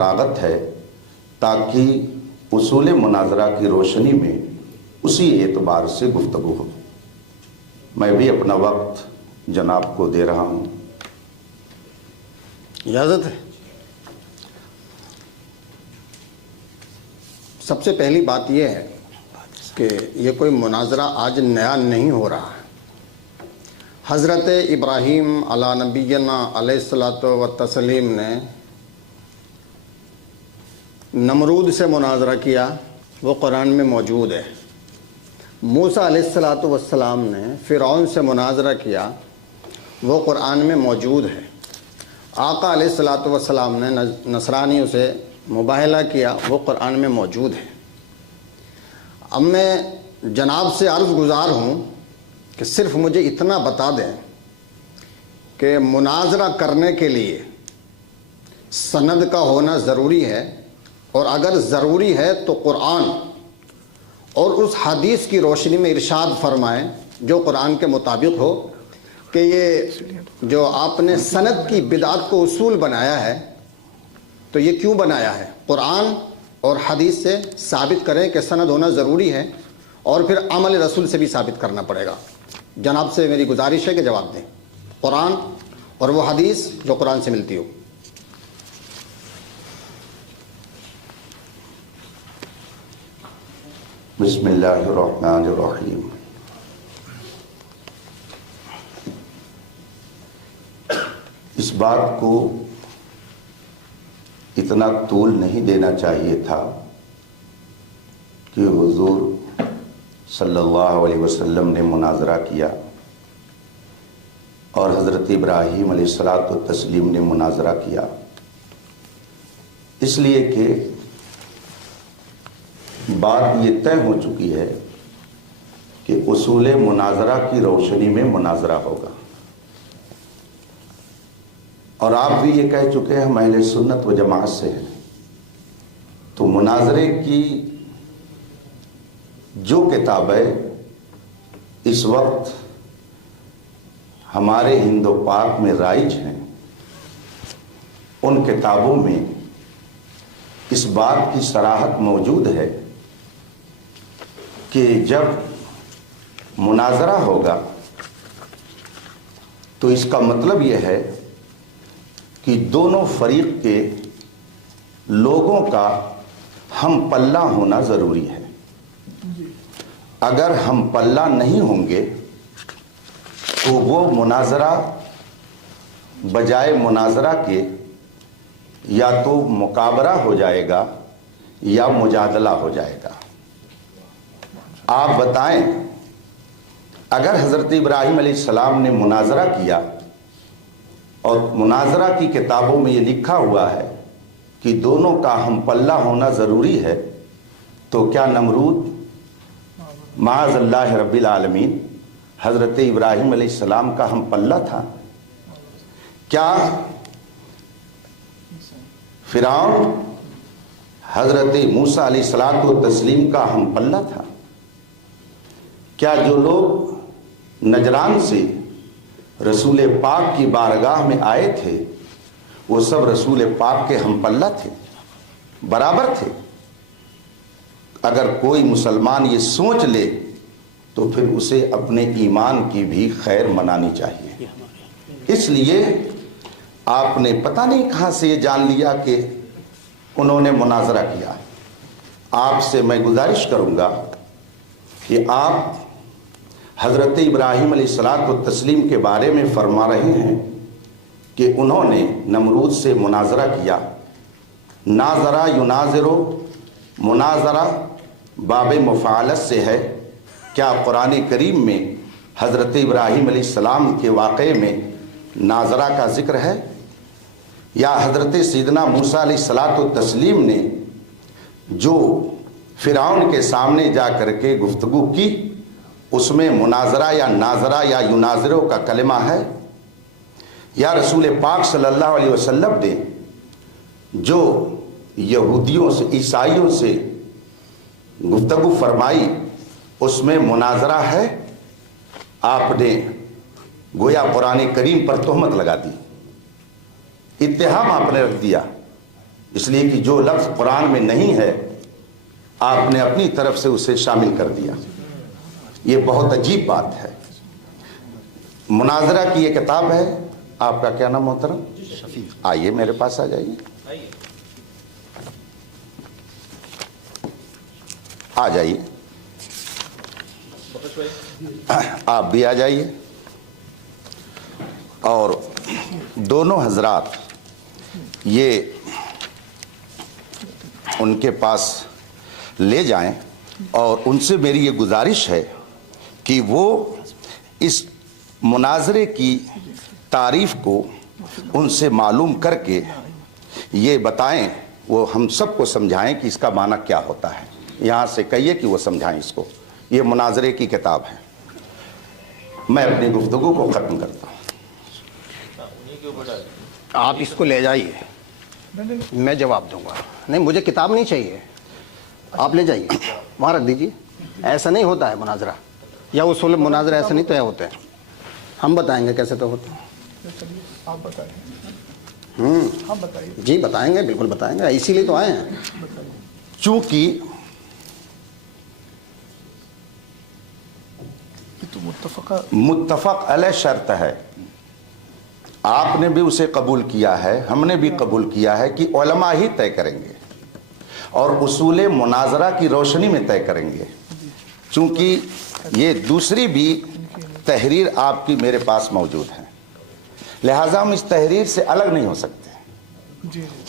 فراغت ہے تاکہ اصول مناظرہ کی روشنی میں اسی اعتبار سے گفتگو ہو۔ میں بھی اپنا وقت جناب کو دے رہا ہوں۔ اجازت ہے؟ سب سے پہلی بات یہ ہے کہ یہ کوئی مناظرہ آج نیا نہیں ہو رہا ہے۔ حضرت ابراہیم علی نبینا علیہ الصلاۃ والتسلیم نے نمرود سے مناظرہ کیا، وہ قرآن میں موجود ہے۔ موسیٰ علیہ الصلاۃ والسلام نے فرعون سے مناظرہ کیا، وہ قرآن میں موجود ہے۔ آقا علیہ الصلاۃ والسلام نے نصرانیوں سے مباہلہ کیا، وہ قرآن میں موجود ہے۔ اب میں جناب سے عرض گزار ہوں کہ صرف مجھے اتنا بتا دیں کہ مناظرہ کرنے کے لیے سند کا ہونا ضروری ہے، اور اگر ضروری ہے تو قرآن اور اس حدیث کی روشنی میں ارشاد فرمائیں جو قرآن کے مطابق ہو کہ یہ جو آپ نے سند کی بدعت کو اصول بنایا ہے تو یہ کیوں بنایا ہے؟ قرآن اور حدیث سے ثابت کریں کہ سند ہونا ضروری ہے، اور پھر عمل رسول سے بھی ثابت کرنا پڑے گا۔ جناب سے میری گزارش ہے کہ جواب دیں، قرآن اور وہ حدیث جو قرآن سے ملتی ہو۔ بسم اللہ الرحمن الرحیم۔ اس بات کو اتنا طول نہیں دینا چاہیے تھا کہ حضور صلی اللہ علیہ وسلم نے مناظرہ کیا اور حضرت ابراہیم علیہ الصلاۃ والتسلیم نے مناظرہ کیا، اس لیے کہ بات یہ طے ہو چکی ہے کہ اصول مناظرہ کی روشنی میں مناظرہ ہوگا، اور آپ بھی یہ کہہ چکے ہیں ہم اہل سنت و جماعت سے ہیں، تو مناظرے کی جو کتابیں اس وقت ہمارے ہند و پاک میں رائج ہیں، ان کتابوں میں اس بات کی صراحت موجود ہے کہ جب مناظرہ ہوگا تو اس کا مطلب یہ ہے کہ دونوں فریق کے لوگوں کا ہم پلہ ہونا ضروری ہے۔ اگر ہم پلہ نہیں ہوں گے تو وہ مناظرہ بجائے مناظرہ کے یا تو مقابرہ ہو جائے گا یا مجادلہ ہو جائے گا۔ آپ بتائیں، اگر حضرت ابراہیم علیہ السلام نے مناظرہ کیا اور مناظرہ کی کتابوں میں یہ لکھا ہوا ہے کہ دونوں کا ہم پلہ ہونا ضروری ہے، تو کیا نمرود معاذ اللہ رب العالمین حضرت ابراہیم علیہ السلام کا ہم پلہ تھا؟ کیا فرعون حضرت موسیٰ علیہ الصلاۃ والتسلیم کا ہم پلہ تھا؟ کیا جو لوگ نجران سے رسول پاک کی بارگاہ میں آئے تھے وہ سب رسول پاک کے ہم پلہ تھے، برابر تھے؟ اگر کوئی مسلمان یہ سوچ لے تو پھر اسے اپنے ایمان کی بھی خیر منانی چاہیے۔ اس لیے آپ نے پتہ نہیں کہاں سے یہ جان لیا کہ انہوں نے مناظرہ کیا۔ آپ سے میں گزارش کروں گا کہ آپ حضرت ابراہیم علیہ الصلاۃ والتسلیم کے بارے میں فرما رہے ہیں کہ انہوں نے نمرود سے مناظرہ کیا۔ ناظرہ یناظرو، مناظرہ باب مفعلت سے ہے۔ کیا قرآن کریم میں حضرت ابراہیم علیہ السلام کے واقعے میں ناظرہ کا ذکر ہے؟ یا حضرت سیدنا موسیٰ علیہ الصلاۃ والتسلیم نے جو فرعون کے سامنے جا کر کے گفتگو کی اس میں مناظرہ یا ناظرہ یا یناظرو کا کلمہ ہے؟ یا رسول پاک صلی اللہ علیہ وسلم نے جو یہودیوں سے عیسائیوں سے گفتگو فرمائی اس میں مناظرہ ہے؟ آپ نے گویا قرآن کریم پر تہمت لگا دی، اتہام آپ نے رکھ دیا اس لیے کہ جو لفظ قرآن میں نہیں ہے آپ نے اپنی طرف سے اسے شامل کر دیا. یہ بہت عجیب بات ہے. مناظرہ کی یہ کتاب ہے. آپ کا کیا نام محترم؟ شفیق. آئیے میرے پاس آ جائیے. آ جائیے. آپ بھی آ جائیے. اور دونوں حضرات یہ ان کے پاس لے جائیں اور ان سے میری یہ گزارش ہے کہ وہ اس مناظرے کی تعریف کو ان سے معلوم کر کے یہ بتائیں، وہ ہم سب کو سمجھائیں کہ اس کا معنی کیا ہوتا ہے. یہاں سے کہیے کہ وہ سمجھائیں اس کو. یہ مناظرے کی کتاب ہے. میں اپنی گفتگو کو ختم کرتا ہوں. آپ اس کو لے جائیے، میں جواب دوں گا. نہیں، مجھے کتاب نہیں چاہیے، آپ لے جائیے، وہاں رکھ دیجیے. ایسا نہیں ہوتا ہے مناظرہ، یا اصول مناظرہ ایسا نہیں طے ہوتے ہیں. ہم بتائیں گے کیسے طے ہوتے ہیں. آپ بتائیں. جی بتائیں گے، بالکل بتائیں گے، اسی لیے تو آئے ہیں. چونکہ متفق علیہ شرط ہے، آپ نے بھی اسے قبول کیا ہے، ہم نے بھی قبول کیا ہے کہ علماء ہی طے کریں گے اور اصول مناظرہ کی روشنی میں طے کریں گے. چونکہ یہ دوسری بھی تحریر آپ کی میرے پاس موجود ہے، لہٰذا ہم اس تحریر سے الگ نہیں ہو سکتے.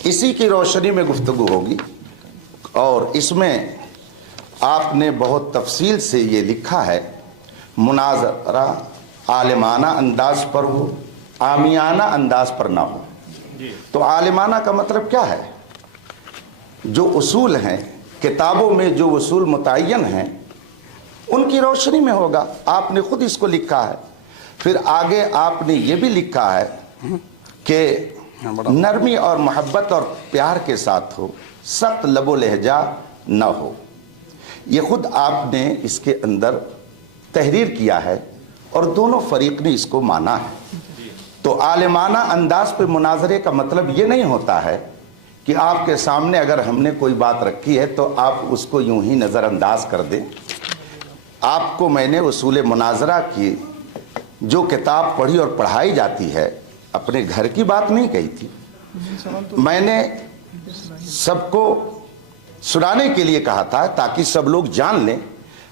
اسی کی روشنی میں گفتگو ہوگی. اور اس میں آپ نے بہت تفصیل سے یہ لکھا ہے، مناظرہ عالمانہ انداز پر ہو، عامیانہ انداز پر نہ ہو. تو عالمانہ کا مطلب کیا ہے؟ جو اصول ہیں کتابوں میں، جو اصول متعین ہیں ان کی روشنی میں ہوگا. آپ نے خود اس کو لکھا ہے. پھر آگے آپ نے یہ بھی لکھا ہے کہ نرمی اور محبت اور پیار کے ساتھ ہو، سخت لب و لہجہ نہ ہو. یہ خود آپ نے اس کے اندر تحریر کیا ہے اور دونوں فریق نے اس کو مانا ہے. تو عالمانہ انداز پہ مناظرے کا مطلب یہ نہیں ہوتا ہے کہ آپ کے سامنے اگر ہم نے کوئی بات رکھی ہے تو آپ اس کو یوں ہی نظر انداز کر دیں. آپ کو میں نے اصول مناظرہ کی جو کتاب پڑھی اور پڑھائی جاتی ہے، اپنے گھر کی بات نہیں کہی تھی. میں نے سب کو سنانے کے لیے کہا تھا تاکہ سب لوگ جان لیں.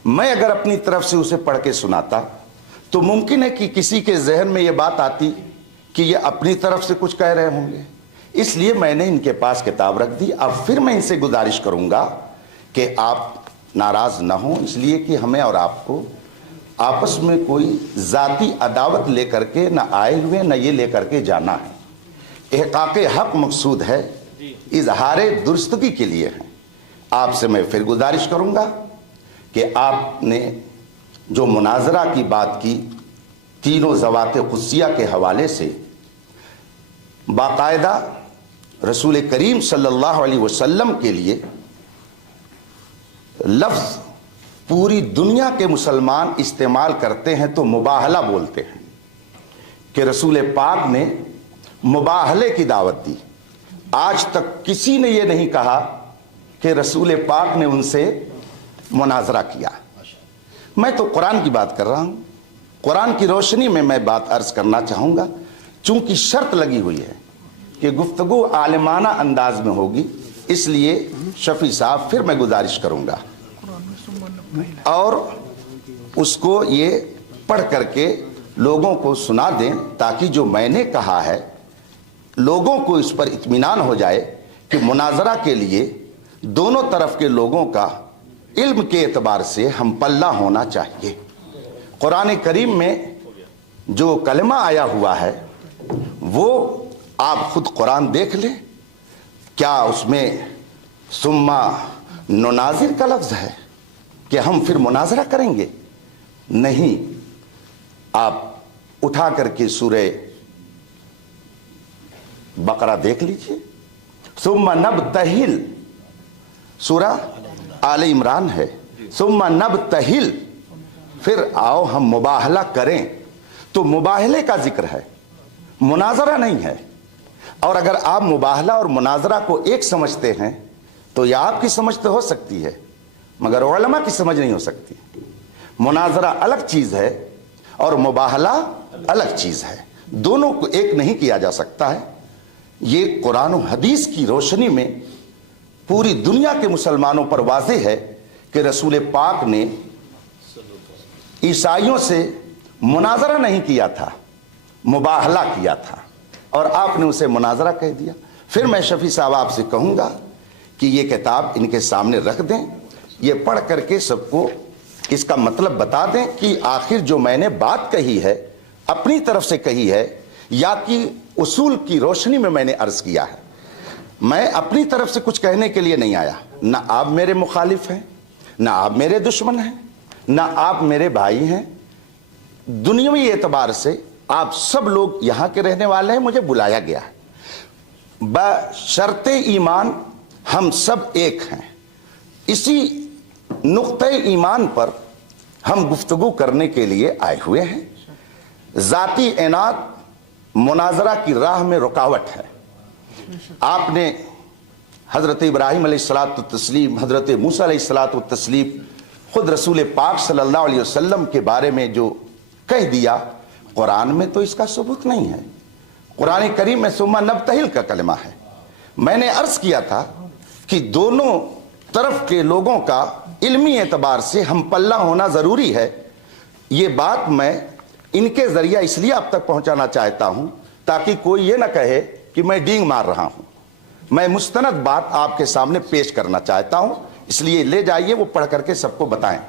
میں اگر اپنی طرف سے اسے پڑھ کے سناتا تو ممکن ہے کہ کسی کے ذہن میں یہ بات آتی کہ یہ اپنی طرف سے کچھ کہہ رہے ہوں گے. اس لیے میں نے ان کے پاس کتاب رکھ دی. اب پھر میں ان سے گزارش کروں گا کہ آپ ناراض نہ ہوں، اس لیے کہ ہمیں اور آپ کو آپس میں کوئی ذاتی عداوت لے کر کے نہ آئے ہوئے، نہ یہ لے کر کے جانا ہے. احقاق حق مقصود ہے، اظہار درستگی کے لیے ہے. آپ سے میں پھر گزارش کروں گا کہ آپ نے جو مناظرہ کی بات کی، تینوں ذوات قدسیہ کے حوالے سے باقاعدہ رسول کریم صلی اللہ علیہ وسلم کے لیے لفظ پوری دنیا کے مسلمان استعمال کرتے ہیں تو مباہلہ بولتے ہیں کہ رسول پاک نے مباہلے کی دعوت دی. آج تک کسی نے یہ نہیں کہا کہ رسول پاک نے ان سے مناظرہ کیا. میں تو قرآن کی بات کر رہا ہوں. قرآن کی روشنی میں بات عرض کرنا چاہوں گا. چونکہ شرط لگی ہوئی ہے کہ گفتگو عالمانہ انداز میں ہوگی، اس لیے شفیع صاحب پھر میں گزارش کروں گا اور اس کو یہ پڑھ کر کے لوگوں کو سنا دیں تاکہ جو میں نے کہا ہے لوگوں کو اس پر اطمینان ہو جائے کہ مناظرہ کے لیے دونوں طرف کے لوگوں کا علم کے اعتبار سے ہم پلہ ہونا چاہیے. قرآن کریم میں جو کلمہ آیا ہوا ہے وہ آپ خود قرآن دیکھ لیں. کیا اس میں ثم نناظر کا لفظ ہے کہ ہم پھر مناظرہ کریں گے؟ نہیں. آپ اٹھا کر کے سورہ بقرہ دیکھ لیجئے. ثم نبتہل، سورہ آل عمران ہے. ثم نبتہل، پھر آؤ ہم مباہلہ کریں. تو مباہلے کا ذکر ہے، مناظرہ نہیں ہے. اور اگر آپ مباہلہ اور مناظرہ کو ایک سمجھتے ہیں تو یہ آپ کی سمجھ تو ہو سکتی ہے مگر علماء کی سمجھ نہیں ہو سکتی. مناظرہ الگ چیز ہے اور مباہلہ الگ چیز ہے, دونوں کو ایک نہیں کیا جا سکتا ہے. یہ قرآن و حدیث کی روشنی میں پوری دنیا کے مسلمانوں پر واضح ہے کہ رسول پاک نے عیسائیوں سے مناظرہ نہیں کیا تھا, مباہلہ کیا تھا, اور آپ نے اسے مناظرہ کہہ دیا. پھر میں شفیع صاحب آپ سے کہوں گا کہ یہ کتاب ان کے سامنے رکھ دیں, یہ پڑھ کر کے سب کو اس کا مطلب بتا دیں کہ آخر جو میں نے بات کہی ہے اپنی طرف سے کہی ہے یا کہ اصول کی روشنی میں نے عرض کیا ہے. میں اپنی طرف سے کچھ کہنے کے لیے نہیں آیا. نہ آپ میرے مخالف ہیں, نہ آپ میرے دشمن ہیں, نہ آپ میرے بھائی ہیں. دنیاوی اعتبار سے آپ سب لوگ یہاں کے رہنے والے ہیں, مجھے بلایا گیا ہے. بشرط ایمان ہم سب ایک ہیں. اسی نقطۂ ایمان پر ہم گفتگو کرنے کے لیے آئے ہوئے ہیں. ذاتی عناد مناظرہ کی راہ میں رکاوٹ ہے. آپ نے حضرت ابراہیم علیہ الصلاۃ والتسلیم, حضرت موسیٰ علیہ الصلاۃ والتسلیم, خود رسول پاک صلی اللہ علیہ وسلم کے بارے میں جو کہہ دیا, قرآن میں تو اس کا ثبوت نہیں ہے. قرآن کریم میں ثم نبتہل کا کلمہ ہے. میں نے عرض کیا تھا کہ دونوں طرف کے لوگوں کا علمی اعتبار سے ہم پلہ ہونا ضروری ہے. یہ بات میں ان کے ذریعہ اس لیے اب تک پہنچانا چاہتا ہوں تاکہ کوئی یہ نہ کہے کہ میں ڈینگ مار رہا ہوں. میں مستند بات آپ کے سامنے پیش کرنا چاہتا ہوں, اس لیے لے جائیے, وہ پڑھ کر کے سب کو بتائیں.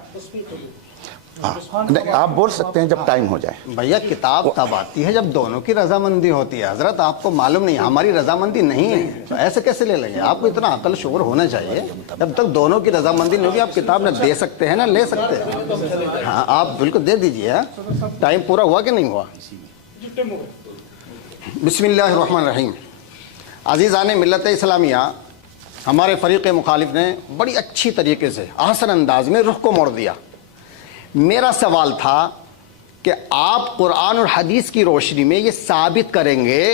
آپ بول سکتے ہیں جب ٹائم ہو جائے. بھیا کتاب تب آتی ہے جب دونوں کی رضامندی ہوتی ہے. حضرت آپ کو معلوم نہیں, ہماری رضامندی نہیں ہے تو ایسے کیسے لے لیں گے؟ آپ کو اتنا عقل شعور ہونا چاہیے. جب تک دونوں کی رضامندی نہیں ہوگی آپ کتاب نہ دے سکتے ہیں نہ لے سکتے ہیں. ہاں آپ بالکل دے دیجیے. ٹائم پورا ہوا کہ نہیں ہوا؟ بسم اللہ الرحمن الرحیم. عزیزان ملت اسلامیہ, ہمارے فریق مخالف نے بڑی اچھی طریقے سے احسن انداز میں رخ کو موڑ دیا. میرا سوال تھا کہ آپ قرآن اور حدیث کی روشنی میں یہ ثابت کریں گے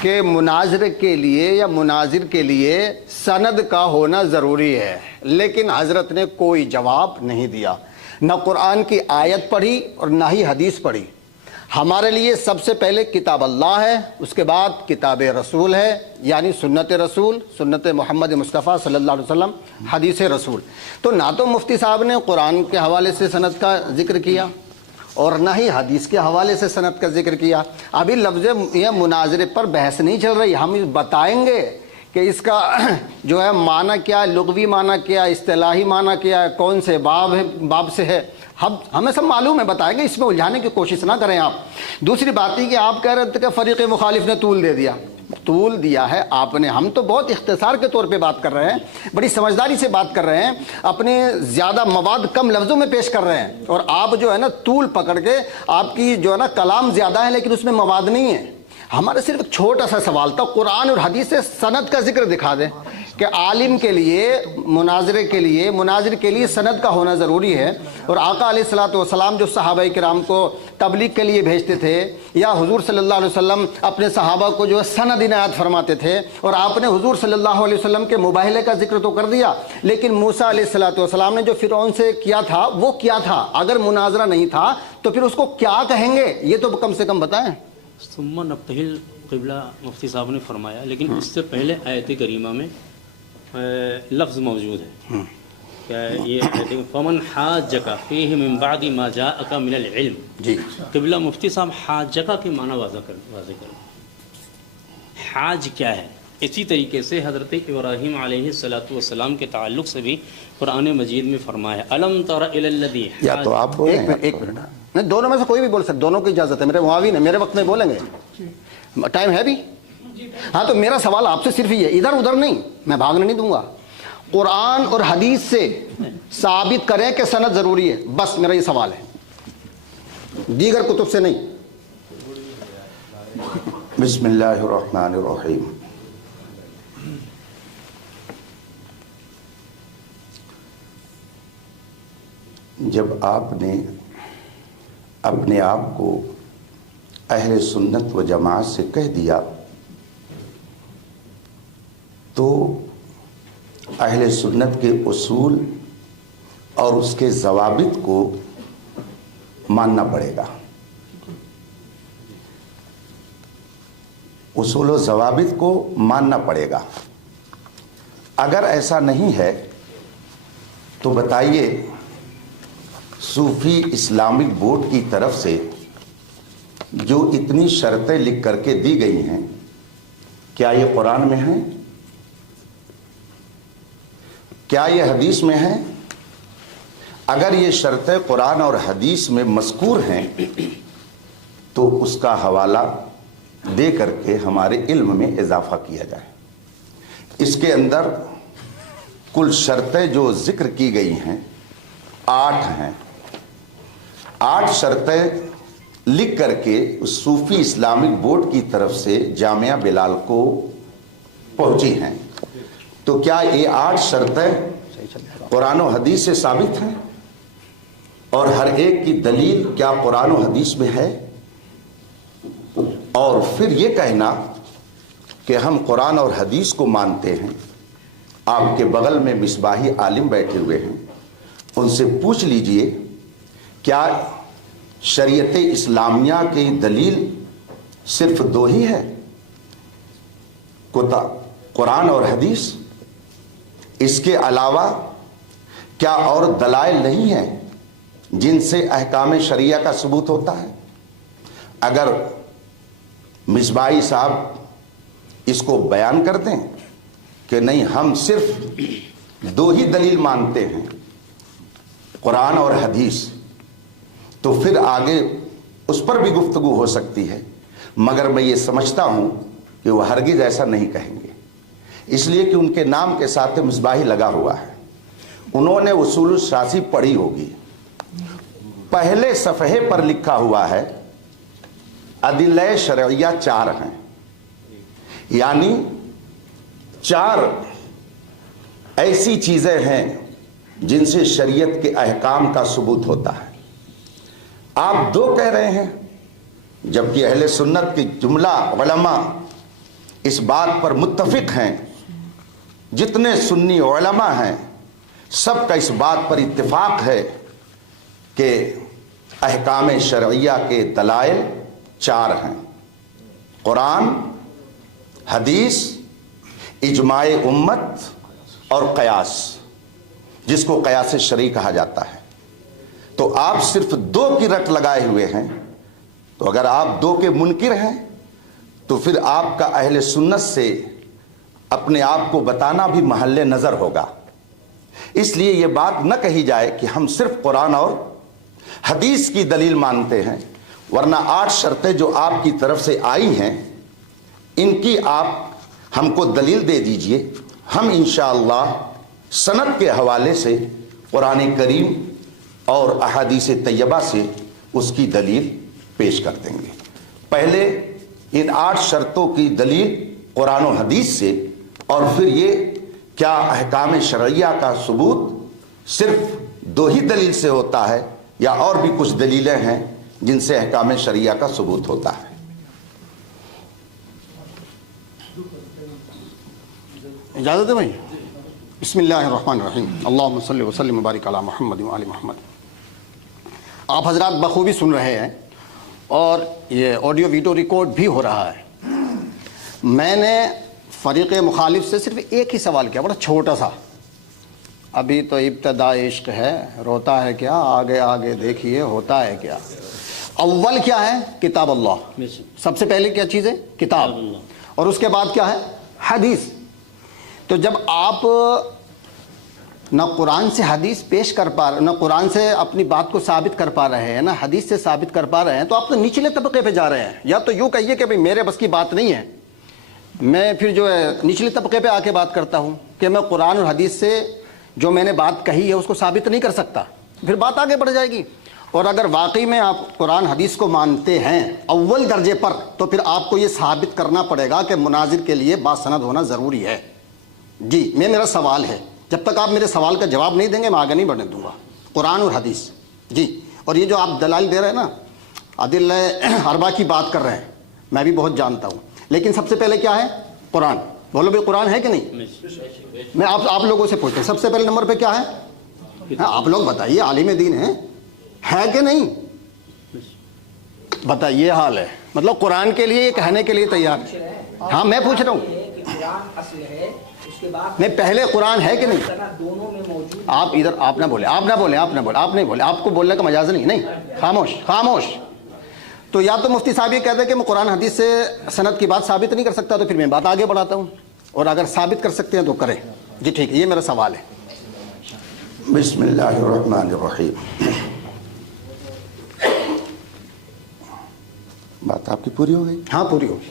کہ مناظرے کے لیے یا مناظر کے لیے سند کا ہونا ضروری ہے, لیکن حضرت نے کوئی جواب نہیں دیا. نہ قرآن کی آیت پڑھی اور نہ ہی حدیث پڑھی. ہمارے لیے سب سے پہلے کتاب اللہ ہے, اس کے بعد کتاب رسول ہے, یعنی سنت رسول, سنت محمد مصطفیٰ صلی اللہ علیہ وسلم, حدیث رسول. تو نہ تو مفتی صاحب نے قرآن کے حوالے سے سند کا ذکر کیا اور نہ ہی حدیث کے حوالے سے سند کا ذکر کیا. ابھی لفظ یہ مناظرے پر بحث نہیں چل رہی, ہم بتائیں گے کہ اس کا جو ہے معنی کیا, لغوی معنی کیا, اصطلاحی معنی کیا ہے, کون سے باب سے ہے, ہمیں سب معلوم ہے, بتائیں گے. اس میں الجھانے کی کوشش نہ کریں آپ. دوسری بات یہ کہ آپ کہہ رہے تھے کہ فریق مخالف نے طول دے دیا. طول دیا ہے آپ نے, ہم تو بہت اختصار کے طور پہ بات کر رہے ہیں, بڑی سمجھداری سے بات کر رہے ہیں, اپنے زیادہ مواد کم لفظوں میں پیش کر رہے ہیں, اور آپ جو ہے نا طول پکڑ کے, آپ کی جو ہے نا کلام زیادہ ہے لیکن اس میں مواد نہیں ہے. ہمارا صرف ایک چھوٹا سا سوال تھا, قرآن اور حدیث سے سند کا ذکر دکھا دیں کہ عالم کے لیے, مناظر کے لیے سند کا ہونا ضروری ہے. اور آقا علیہ الصلوۃ والسلام جو صحابہ کرام کو تبلیغ کے لیے بھیجتے تھے, یا حضور صلی اللہ علیہ وسلم اپنے صحابہ کو جو ہے سند عنایت فرماتے تھے, اور آپ نے حضور صلی اللہ علیہ وسلم کے مباہلے کا ذکر تو کر دیا, لیکن موسیٰ علیہ الصلوۃ والسلام نے جو فرعون سے کیا تھا وہ کیا تھا؟ اگر مناظرہ نہیں تھا تو پھر اس کو کیا کہیں گے, یہ تو کم سے کم بتائیں. ثم نبتہل قبلہ مفتی صاحب نے فرمایا, لیکن اس سے پہلے آیت کریمہ میں لفظ موجود ہے. کیا یہ فمن حاجک فیہ من بعد ما جاءک من العلم. جی قبلہ مفتی صاحب حاجک کے معنی واضح کریں. حاج کیا ہے؟ اسی طریقے سے حضرت ابراہیم علیہ السلام کے تعلق سے بھی قرآن مجید میں فرمایا الم تر الی الذی. یا تو آپ بولیں, ایک منٹ, نہیں دونوں میں سے کوئی بھی بول سکتے, دونوں کی اجازت ہے, میرے معاون ہے, میرے وقت میں بولیں گے. ٹائم ہے بھی؟ ہاں تو میرا سوال آپ سے صرف یہ ہے, ادھر ادھر نہیں, میں بھاگنے نہیں دوں گا. قرآن اور حدیث سے ثابت کریں کہ سند ضروری ہے, بس میرا یہ سوال ہے, دیگر کتب سے نہیں. بسم اللہ الرحمن الرحیم. جب آپ نے اپنے آپ کو اہل سنت و جماعت سے کہہ دیا تو اہل سنت کے اصول اور اس کے ضوابط کو ماننا پڑے گا. اصول و ضوابط کو ماننا پڑے گا. اگر ایسا نہیں ہے تو بتائیے صوفی اسلامک بورڈ کی طرف سے جو اتنی شرطیں لکھ کر کے دی گئی ہیں کیا یہ قرآن میں ہیں؟ کیا یہ حدیث میں ہیں؟ اگر یہ شرطیں قرآن اور حدیث میں مذکور ہیں تو اس کا حوالہ دے کر کے ہمارے علم میں اضافہ کیا جائے. اس کے اندر کل شرطیں جو ذکر کی گئی ہیں 8 ہیں. 8 شرطیں لکھ کر کے اس صوفی اسلامک بورڈ کی طرف سے جامعہ بلال کو پہنچی ہیں. تو کیا یہ 8 شرطیں قرآن و حدیث سے ثابت ہیں؟ اور ہر ایک کی دلیل کیا قرآن و حدیث میں ہے؟ اور پھر یہ کہنا کہ ہم قرآن اور حدیث کو مانتے ہیں. آپ کے بغل میں مصباحی عالم بیٹھے ہوئے ہیں, ان سے پوچھ لیجئے کیا شریعت اسلامیہ کی دلیل صرف 2 ہی ہے, قرآن اور حدیث؟ اس کے علاوہ کیا اور دلائل نہیں ہیں جن سے احکام شریعہ کا ثبوت ہوتا ہے؟ اگر مصباحی صاحب اس کو بیان کر دیں کہ نہیں ہم صرف 2 ہی دلیل مانتے ہیں, قرآن اور حدیث, تو پھر آگے اس پر بھی گفتگو ہو سکتی ہے. مگر میں یہ سمجھتا ہوں کہ وہ ہرگز ایسا نہیں کہیں گے, اس لیے کہ ان کے نام کے ساتھ مصباحی لگا ہوا ہے. انہوں نے اصول الشاسی پڑھی ہوگی, پہلے صفحے پر لکھا ہوا ہے ادلہ شرعیہ 4 ہیں, یعنی 4 ایسی چیزیں ہیں جن سے شریعت کے احکام کا ثبوت ہوتا ہے. آپ 2 کہہ رہے ہیں, جبکہ اہل سنت کی جملہ علماء اس بات پر متفق ہیں, جتنے سنی علماء ہیں سب کا اس بات پر اتفاق ہے کہ احکام شرعیہ کے دلائل 4 ہیں, قرآن, حدیث, اجماع امت اور قیاس, جس کو قیاس شرعی کہا جاتا ہے. تو آپ صرف 2 کی رٹ لگائے ہوئے ہیں. تو اگر آپ 2 کے منکر ہیں تو پھر آپ کا اہل سنت سے اپنے آپ کو بتانا بھی محل نظر ہوگا. اس لیے یہ بات نہ کہی جائے کہ ہم صرف قرآن اور حدیث کی دلیل مانتے ہیں, ورنہ 8 شرطیں جو آپ کی طرف سے آئی ہیں ان کی آپ ہم کو دلیل دے دیجئے. ہم انشاءاللہ سند کے حوالے سے قرآن کریم اور احادیث طیبہ سے اس کی دلیل پیش کر دیں گے. پہلے ان 8 شرطوں کی دلیل قرآن و حدیث سے, اور پھر یہ کیا احکام شرعیہ کا ثبوت صرف 2 ہی دلیل سے ہوتا ہے یا اور بھی کچھ دلیلیں ہیں جن سے احکام شرعیہ کا ثبوت ہوتا ہے. اجازت ہے بھائی؟ بسم اللہ الرحمن الرحیم. اللہم صلی وسلم وبارک علی محمد وعلی محمد. آپ حضرات بخوبی سن رہے ہیں اور یہ آڈیو ویڈیو ریکارڈ بھی ہو رہا ہے. میں نے فریق مخالف سے صرف ایک ہی سوال کیا, بڑا چھوٹا سا, ابھی تو ابتدا عشق ہے, روتا ہے کیا, آگے آگے دیکھیے ہوتا ہے کیا. اول کیا ہے؟ کتاب اللہ. سب سے پہلے کیا چیز ہے؟ کتاب. اور اس کے بعد کیا ہے؟ حدیث. تو جب آپ نہ قرآن سے حدیث پیش کر پا رہے, نہ قرآن سے اپنی بات کو ثابت کر پا رہے ہیں, نہ حدیث سے ثابت کر پا رہے ہیں, تو آپ تو نچلے طبقے پہ جا رہے ہیں. یا تو یوں کہیے کہ بھئی میرے بس کی بات نہیں ہے, میں پھر جو ہے نچلے طبقے پہ آ کے بات کرتا ہوں کہ میں قرآن اور حدیث سے جو میں نے بات کہی ہے اس کو ثابت نہیں کر سکتا, پھر بات آگے بڑھ جائے گی. اور اگر واقعی میں آپ قرآن حدیث کو مانتے ہیں اول درجے پر, تو پھر آپ کو یہ ثابت کرنا پڑے گا کہ مناظر کے لیے باسند ہونا ضروری ہے. جی میرا سوال ہے, جب تک آپ میرے سوال کا جواب نہیں دیں گے میں آگے نہیں بڑھنے دوں گا. قرآن اور حدیث. جی, اور یہ جو آپ دلائل دے رہے ہیں نا, ادلہ اربع کی بات کر رہے ہیں, میں بھی بہت جانتا ہوں, لیکن سب سے پہلے کیا ہے؟ قرآن. بولو بھی قرآن ہے کہ نہیں؟ میں آپ لوگوں سے پوچھتا ہوں سب سے پہلے نمبر پہ کیا ہے؟ آپ لوگ بتائیے، عالم دین ہے کہ نہیں؟ بتائیے، حال ہے مطلب قرآن کے لیے یہ کہنے کے لیے تیار ہے؟ ہاں میں پوچھ رہا ہوں نہیں، پہلے قرآن ہے کہ نہیں؟ آپ ادھر آپ نہ بولے، آپ نہیں بولے، آپ کو بولنے کا مجاز نہیں، خاموش. تو یا تو مفتی صاحب یہ کہتے ہیں کہ میں قرآن حدیث سے سند کی بات ثابت نہیں کر سکتا، تو پھر میں بات آگے بڑھاتا ہوں، اور اگر ثابت کر سکتے ہیں تو کریں. جی ٹھیک ہے، یہ میرا سوال ہے. بسم اللہ الرحمن الرحیم. بات آپ کی پوری ہو گئی؟ ہاں پوری ہوگی.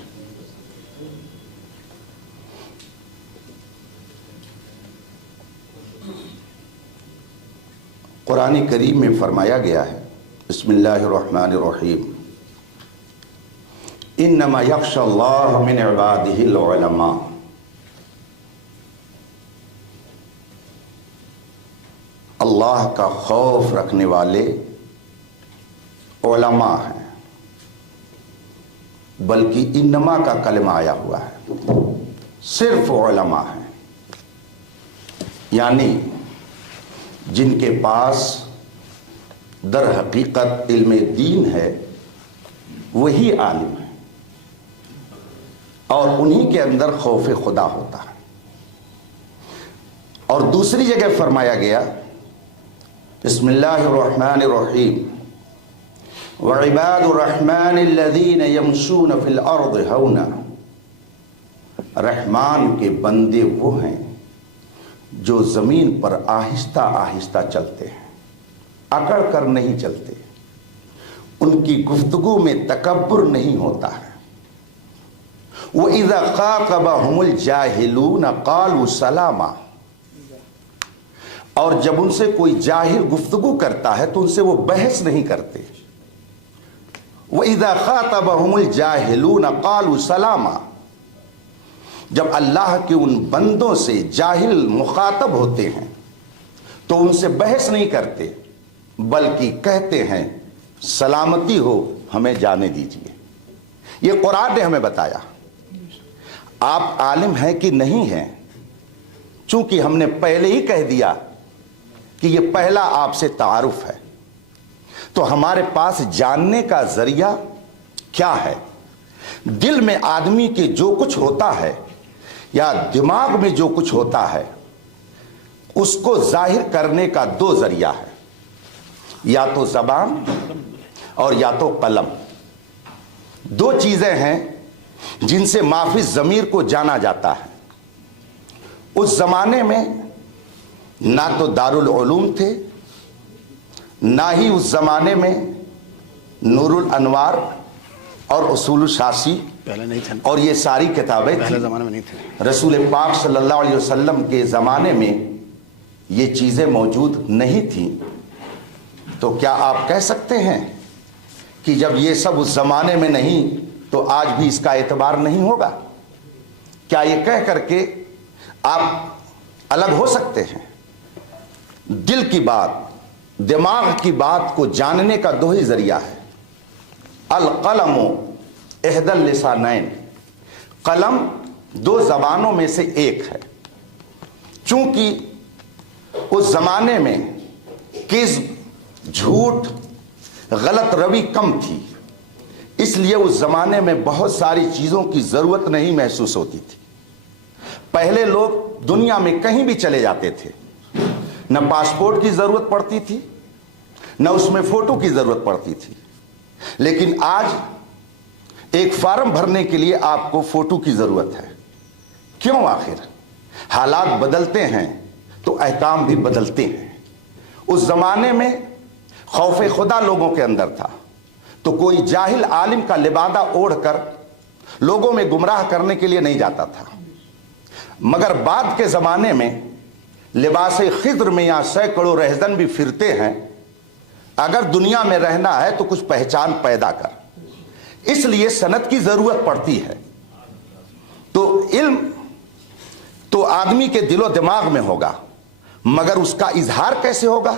قرآن کریم میں فرمایا گیا ہے، بسم اللہ الرحمن الرحیم، انما یخشی اللہ من عبادہ العلماء. اللہ کا خوف رکھنے والے علماء ہیں. بلکہ انما کا کلمہ آیا ہوا ہے، صرف علماء ہیں، یعنی جن کے پاس در حقیقت علم دین ہے وہی عالم ہے، اور انہی کے اندر خوف خدا ہوتا ہے. اور دوسری جگہ فرمایا گیا، بسم اللہ الرحمن الرحیم، وعباد الرحمن الذین یمشون فی الارض ہونا. رحمان کے بندے وہ ہیں جو زمین پر آہستہ آہستہ چلتے ہیں، اکڑ کر نہیں چلتے، ان کی گفتگو میں تکبر نہیں ہوتا ہے. وَإِذَا خَاطَبَهُمُ الْجَاهِلُونَ قَالُوا سَلَامًا. اور جب ان سے کوئی جاہل گفتگو کرتا ہے تو ان سے وہ بحث نہیں کرتے. وَإِذَا خَاطَبَهُمُ الْجَاهِلُونَ قَالُوا سَلَامًا. جب اللہ کے ان بندوں سے جاہل مخاطب ہوتے ہیں تو ان سے بحث نہیں کرتے، بلکہ کہتے ہیں سلامتی ہو، ہمیں جانے دیجیے. یہ قرآن نے ہمیں بتایا. آپ عالم ہیں کہ نہیں ہیں، چونکہ ہم نے پہلے ہی کہہ دیا کہ یہ پہلا آپ سے تعارف ہے، تو ہمارے پاس جاننے کا ذریعہ کیا ہے؟ دل میں آدمی کے جو کچھ ہوتا ہے یا دماغ میں جو کچھ ہوتا ہے اس کو ظاہر کرنے کا دو ذریعہ ہے، یا تو زبان اور یا تو قلم. دو چیزیں ہیں جن سے مافی ضمیر کو جانا جاتا ہے. اس زمانے میں نہ تو دارالعلوم تھے، نہ ہی اس زمانے میں نور الانوار اور اصول الشاسی پہلے نہیں تھے، اور یہ ساری کتابیں پہلے تھیں. زمانے میں نہیں تھے. رسول پاک صلی اللہ علیہ وسلم کے زمانے میں یہ چیزیں موجود نہیں تھیں. تو کیا آپ کہہ سکتے ہیں کہ جب یہ سب اس زمانے میں نہیں تو آج بھی اس کا اعتبار نہیں ہوگا؟ کیا یہ کہہ کر کے آپ الگ ہو سکتے ہیں؟ دل کی بات، دماغ کی بات کو جاننے کا دو ہی ذریعہ ہے. القلم احد اللسانین. قلم دو زبانوں میں سے ایک ہے. چونکہ اس زمانے میں کذب، جھوٹ، غلط روی کم تھی، اس لیے اس زمانے میں بہت ساری چیزوں کی ضرورت نہیں محسوس ہوتی تھی. پہلے لوگ دنیا میں کہیں بھی چلے جاتے تھے، نہ پاسپورٹ کی ضرورت پڑتی تھی، نہ اس میں فوٹو کی ضرورت پڑتی تھی. لیکن آج ایک فارم بھرنے کے لیے آپ کو فوٹو کی ضرورت ہے. کیوں؟ آخر حالات بدلتے ہیں تو احکام بھی بدلتے ہیں. اس زمانے میں خوف خدا لوگوں کے اندر تھا، تو کوئی جاہل عالم کا لبادہ اوڑھ کر لوگوں میں گمراہ کرنے کے لیے نہیں جاتا تھا. مگر بعد کے زمانے میں لباس خضر میں یا سینکڑوں رہزن بھی پھرتے ہیں. اگر دنیا میں رہنا ہے تو کچھ پہچان پیدا کر، اس لیے سند کی ضرورت پڑتی ہے. تو علم تو آدمی کے دل و دماغ میں ہوگا، مگر اس کا اظہار کیسے ہوگا؟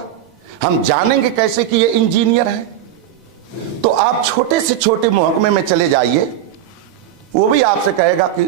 ہم جانیں گے کیسے کہ یہ انجینئر ہے؟ تو آپ چھوٹے سے چھوٹے محکمے میں چلے جائیے، وہ بھی آپ سے کہے گا کہ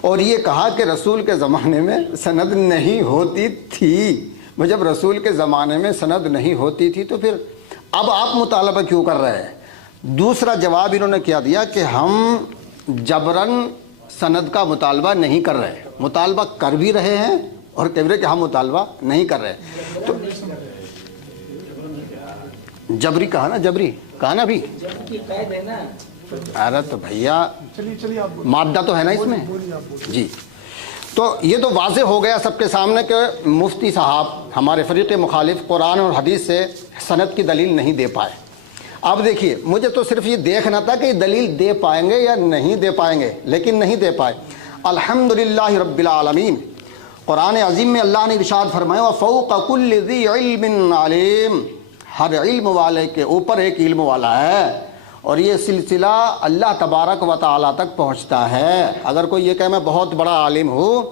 اور یہ کہا کہ رسول کے زمانے میں سند نہیں ہوتی تھی۔ جب رسول کے زمانے میں سند نہیں ہوتی تھی تو پھر اب آپ مطالبہ کیوں کر رہے ہیں؟ دوسرا جواب انہوں نے کیا دیا کہ ہم جبراً سند کا مطالبہ نہیں کر رہے، مطالبہ کر بھی رہے ہیں اور کہہ رہے کہ ہم مطالبہ نہیں کر رہے۔ تو جبری کہا نا، جبری کہا نا بھی، ارے تو بھیا مادہ تو ہے نا اس میں جی۔ تو یہ تو واضح ہو گیا سب کے سامنے کہ مفتی صاحب ہمارے فریق مخالف قرآن اور حدیث سے سند کی دلیل نہیں دے پائے۔ اب دیکھیے، مجھے تو صرف یہ دیکھنا تھا کہ یہ دلیل دے پائیں گے یا نہیں دے پائیں گے، لیکن نہیں دے پائے۔ الحمدللہ رب العالمین، قرآن عظیم میں اللہ نے ارشاد فرمایا وَفَوْقَ كُلِّ ذِي عِلْمٍ عَلِيمٍ، ہر علم والے کے اوپر ایک علم والا ہے، اور یہ سلسلہ اللہ تبارک و تعالیٰ تک پہنچتا ہے۔ اگر کوئی یہ کہ میں بہت بڑا عالم ہوں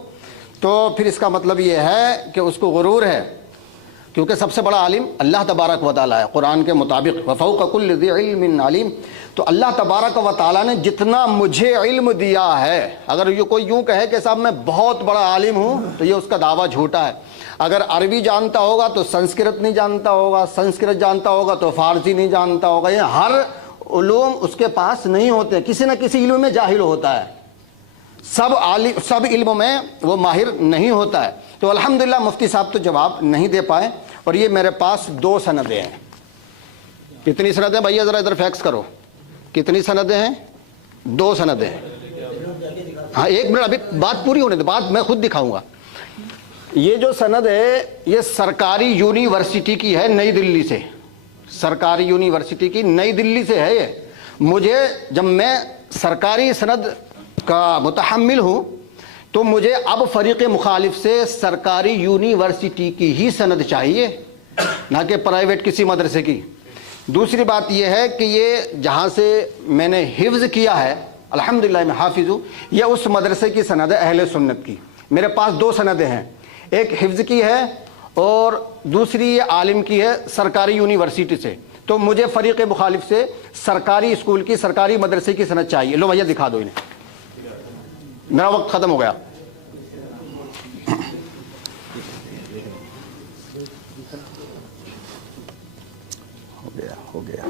تو پھر اس کا مطلب یہ ہے کہ اس کو غرور ہے، کیونکہ سب سے بڑا عالم اللہ تبارک و تعالیٰ ہے قرآن کے مطابق، وَفَوْقَ كُلِّ ذِي عِلْمٍ عَلِيمٍ۔ تو اللہ تبارک و تعالیٰ نے جتنا مجھے علم دیا ہے، اگر یہ کوئی یوں کہے کہ صاحب میں بہت بڑا عالم ہوں تو یہ اس کا دعویٰ جھوٹا ہے۔ اگر عربی جانتا ہوگا تو سنسکرت نہیں جانتا ہوگا، سنسکرت جانتا ہوگا تو فارسی نہیں جانتا ہوگا، یہ ہر علوم اس کے پاس نہیں ہوتے، کسی نہ کسی علم میں جاہل ہوتا ہے، سب علم میں وہ ماہر نہیں ہوتا ہے۔ تو الحمدللہ مفتی صاحب تو جواب نہیں دے پائے، اور یہ میرے پاس 2 سندیں ہیں۔ کتنی سندیں بھیا؟ ذرا ادھر فیکس کرو، کتنی سندیں ہیں؟ 2 سندیں ہیں۔ ہاں ایک منٹ، ابھی بات پوری ہونے دے، بات میں خود دکھاؤں گا۔ یہ جو سند ہے یہ سرکاری یونیورسٹی کی ہے، نئی دلی سے، سرکاری یونیورسٹی کی نئی دلی سے ہے۔ یہ مجھے جب میں سرکاری سند کا متحمل ہوں تو مجھے اب فریق مخالف سے سرکاری یونیورسٹی کی ہی سند چاہیے، نہ کہ پرائیویٹ کسی مدرسے کی۔ دوسری بات یہ ہے کہ یہ جہاں سے میں نے حفظ کیا ہے، الحمدللہ میں حافظ ہوں، یہ اس مدرسے کی سند ہے اہل سنت کی۔ میرے پاس 2 سندیں ہیں، ایک حفظ کی ہے اور دوسری یہ عالم کی ہے سرکاری یونیورسٹی سے۔ تو مجھے فریق مخالف سے سرکاری اسکول کی، سرکاری مدرسے کی سند چاہیے۔ لو بھیا دکھا دو انہیں، میرا وقت ختم ہو گیا۔ ہو گیا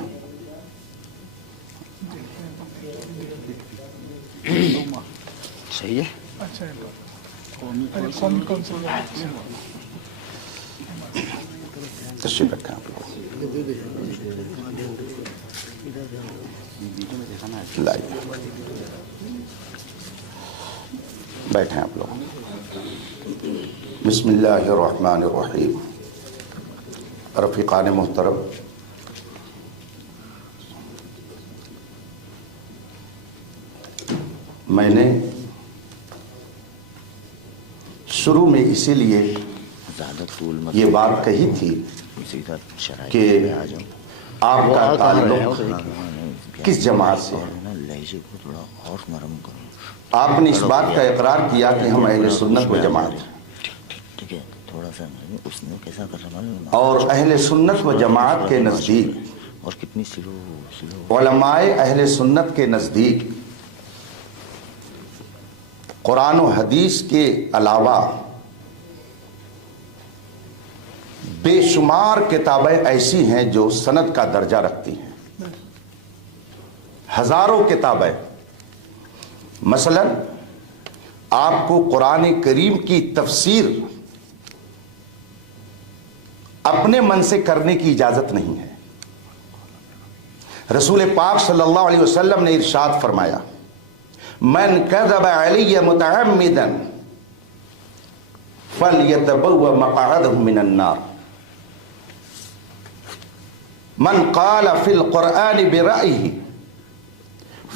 صحیح ہے۔ تشریف رکھیں آپ لوگ، لائیے بیٹھیں آپ لوگ۔ بسم اللہ الرحمن الرحیم۔ رفیقان محترم، میں نے شروع میں اسی لیے یہ بات کہی تھی کہ آپ کا تعلق کس جماعت سے ہے۔ آپ نے اس بات کا اقرار کیا کہ ہم اہل سنت و جماعت ہیں، اور اہل سنت و جماعت کے نزدیک، علماء اہل سنت کے نزدیک، قرآن و حدیث کے علاوہ بے شمار کتابیں ایسی ہیں جو سند کا درجہ رکھتی ہیں، ہزاروں کتابیں۔ مثلا آپ کو قرآن کریم کی تفسیر اپنے من سے کرنے کی اجازت نہیں ہے۔ رسول پاک صلی اللہ علیہ وسلم نے ارشاد فرمایا من کذب علی متعمدا فلیتبوأ مقعدہ من النار، من قال فی القرآن برأیہ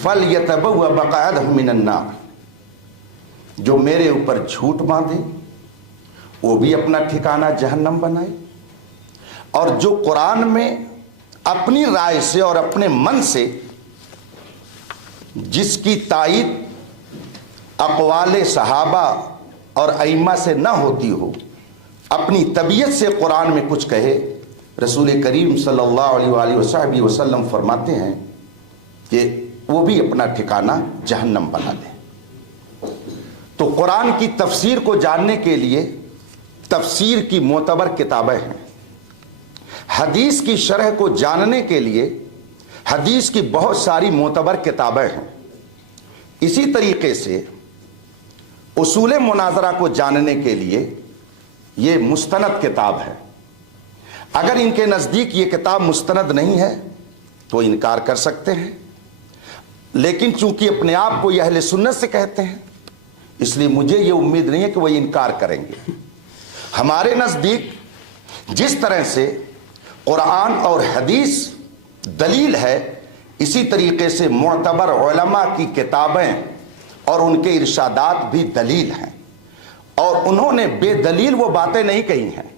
فلیتبوأ مقعدہ من النار، جو میرے اوپر جھوٹ باندھے وہ بھی اپنا ٹھکانہ جہنم بنائے، اور جو قرآن میں اپنی رائے سے اور اپنے من سے جس کی تائید اقوال صحابہ اور ائمہ سے نہ ہوتی ہو، اپنی طبیعت سے قرآن میں کچھ کہے، رسول کریم صلی اللہ علیہ وآلہ وسلم فرماتے ہیں کہ وہ بھی اپنا ٹھکانہ جہنم بنا دے۔ تو قرآن کی تفسیر کو جاننے کے لیے تفسیر کی معتبر کتابیں ہیں، حدیث کی شرح کو جاننے کے لیے حدیث کی بہت ساری معتبر کتابیں ہیں، اسی طریقے سے اصول مناظرہ کو جاننے کے لیے یہ مستند کتاب ہے۔ اگر ان کے نزدیک یہ کتاب مستند نہیں ہے تو انکار کر سکتے ہیں، لیکن چونکہ اپنے آپ کو یہ اہل سنت سے کہتے ہیں اس لیے مجھے یہ امید نہیں ہے کہ وہ انکار کریں گے۔ ہمارے نزدیک جس طرح سے قرآن اور حدیث دلیل ہے، اسی طریقے سے معتبر علماء کی کتابیں اور ان کے ارشادات بھی دلیل ہیں، اور انہوں نے بے دلیل وہ باتیں نہیں کہی ہیں۔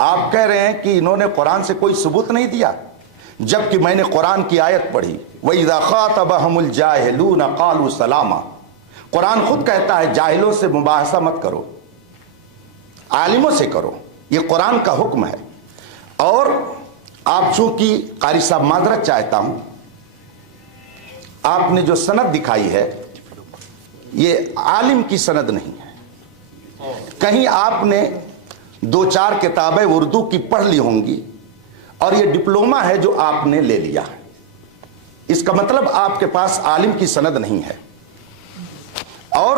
آپ کہہ رہے ہیں کہ انہوں نے قرآن سے کوئی ثبوت نہیں دیا، جبکہ میں نے قرآن کی آیت پڑھی وَإِذَا خَاطَبَهُمُ الْجَاهِلُونَ قَالُوا سَلَامًا۔ قرآن خود کہتا ہے جاہلوں سے مباحثہ مت کرو، عالموں سے کرو، یہ قرآن کا حکم ہے۔ اور آپ چونکہ قاری صاحب معذرت چاہتا ہوں، آپ نے جو سند دکھائی ہے یہ عالم کی سند نہیں ہے، کہیں آپ نے 2-4 کتابیں اردو کی پڑھ لی ہوں گی اور یہ ڈپلومہ ہے جو آپ نے لے لیا ہے، اس کا مطلب آپ کے پاس عالم کی سند نہیں ہے۔ اور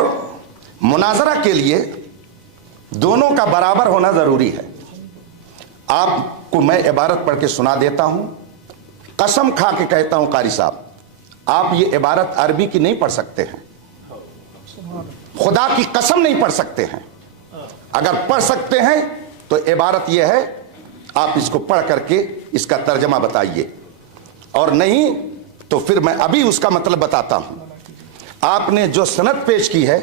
مناظرہ کے لیے دونوں کا برابر ہونا ضروری ہے۔ آپ کو میں عبارت پڑھ کے سنا دیتا ہوں، قسم کھا کے کہتا ہوں قاری صاحب آپ یہ عبارت عربی کی نہیں پڑھ سکتے ہیں، خدا کی قسم نہیں پڑھ سکتے ہیں۔ اگر پڑھ سکتے ہیں تو عبارت یہ ہے، آپ اس کو پڑھ کر کے اس کا ترجمہ بتائیے، اور نہیں تو پھر میں ابھی اس کا مطلب بتاتا ہوں۔ آپ نے جو سند پیش کی ہے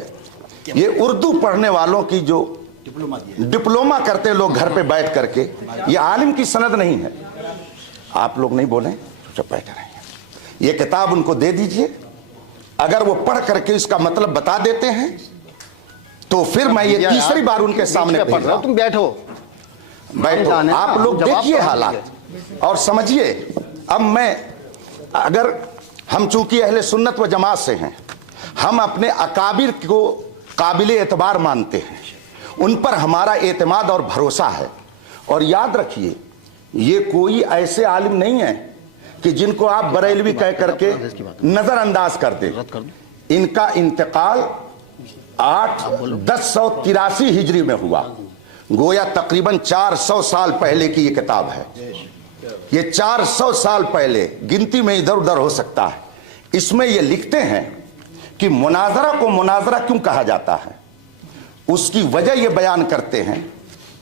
یہ اردو پڑھنے والوں کی جو ڈپلومہ کرتے لوگ گھر پہ بیٹھ کر کے، یہ عالم کی سند نہیں ہے۔ آپ لوگ نہیں بولیں، چپ بیٹھے رہیں، یہ کتاب ان کو دے دیجئے، اگر وہ پڑھ کر کے اس کا مطلب بتا دیتے ہیں تو پھر میں یہ تیسری بار ان کے سامنے بھیج رہا ہوں۔ تم بیٹھو، بیٹھو، آپ لوگ دیکھیے حالات اور سمجھیے۔ اب میں اگر ہم چونکہ اہل سنت و جماعت سے ہیں، ہم اپنے اکابر کو قابل اعتبار مانتے ہیں، ان پر ہمارا اعتماد اور بھروسہ ہے۔ اور یاد رکھیے یہ کوئی ایسے عالم نہیں ہیں کہ جن کو آپ بریلوی کہہ کر کے نظر انداز کر دیں۔ ان کا انتقال 1083 ہجری میں ہوا، گویا تقریباً 400 سال پہلے کی یہ کتاب ہے۔ یہ 400 سال پہلے، گنتی میں ادھر ادھر ہو سکتا ہے۔ اس میں یہ لکھتے ہیں کہ مناظرہ کو مناظرہ کیوں کہا جاتا ہے، اس کی وجہ یہ بیان کرتے ہیں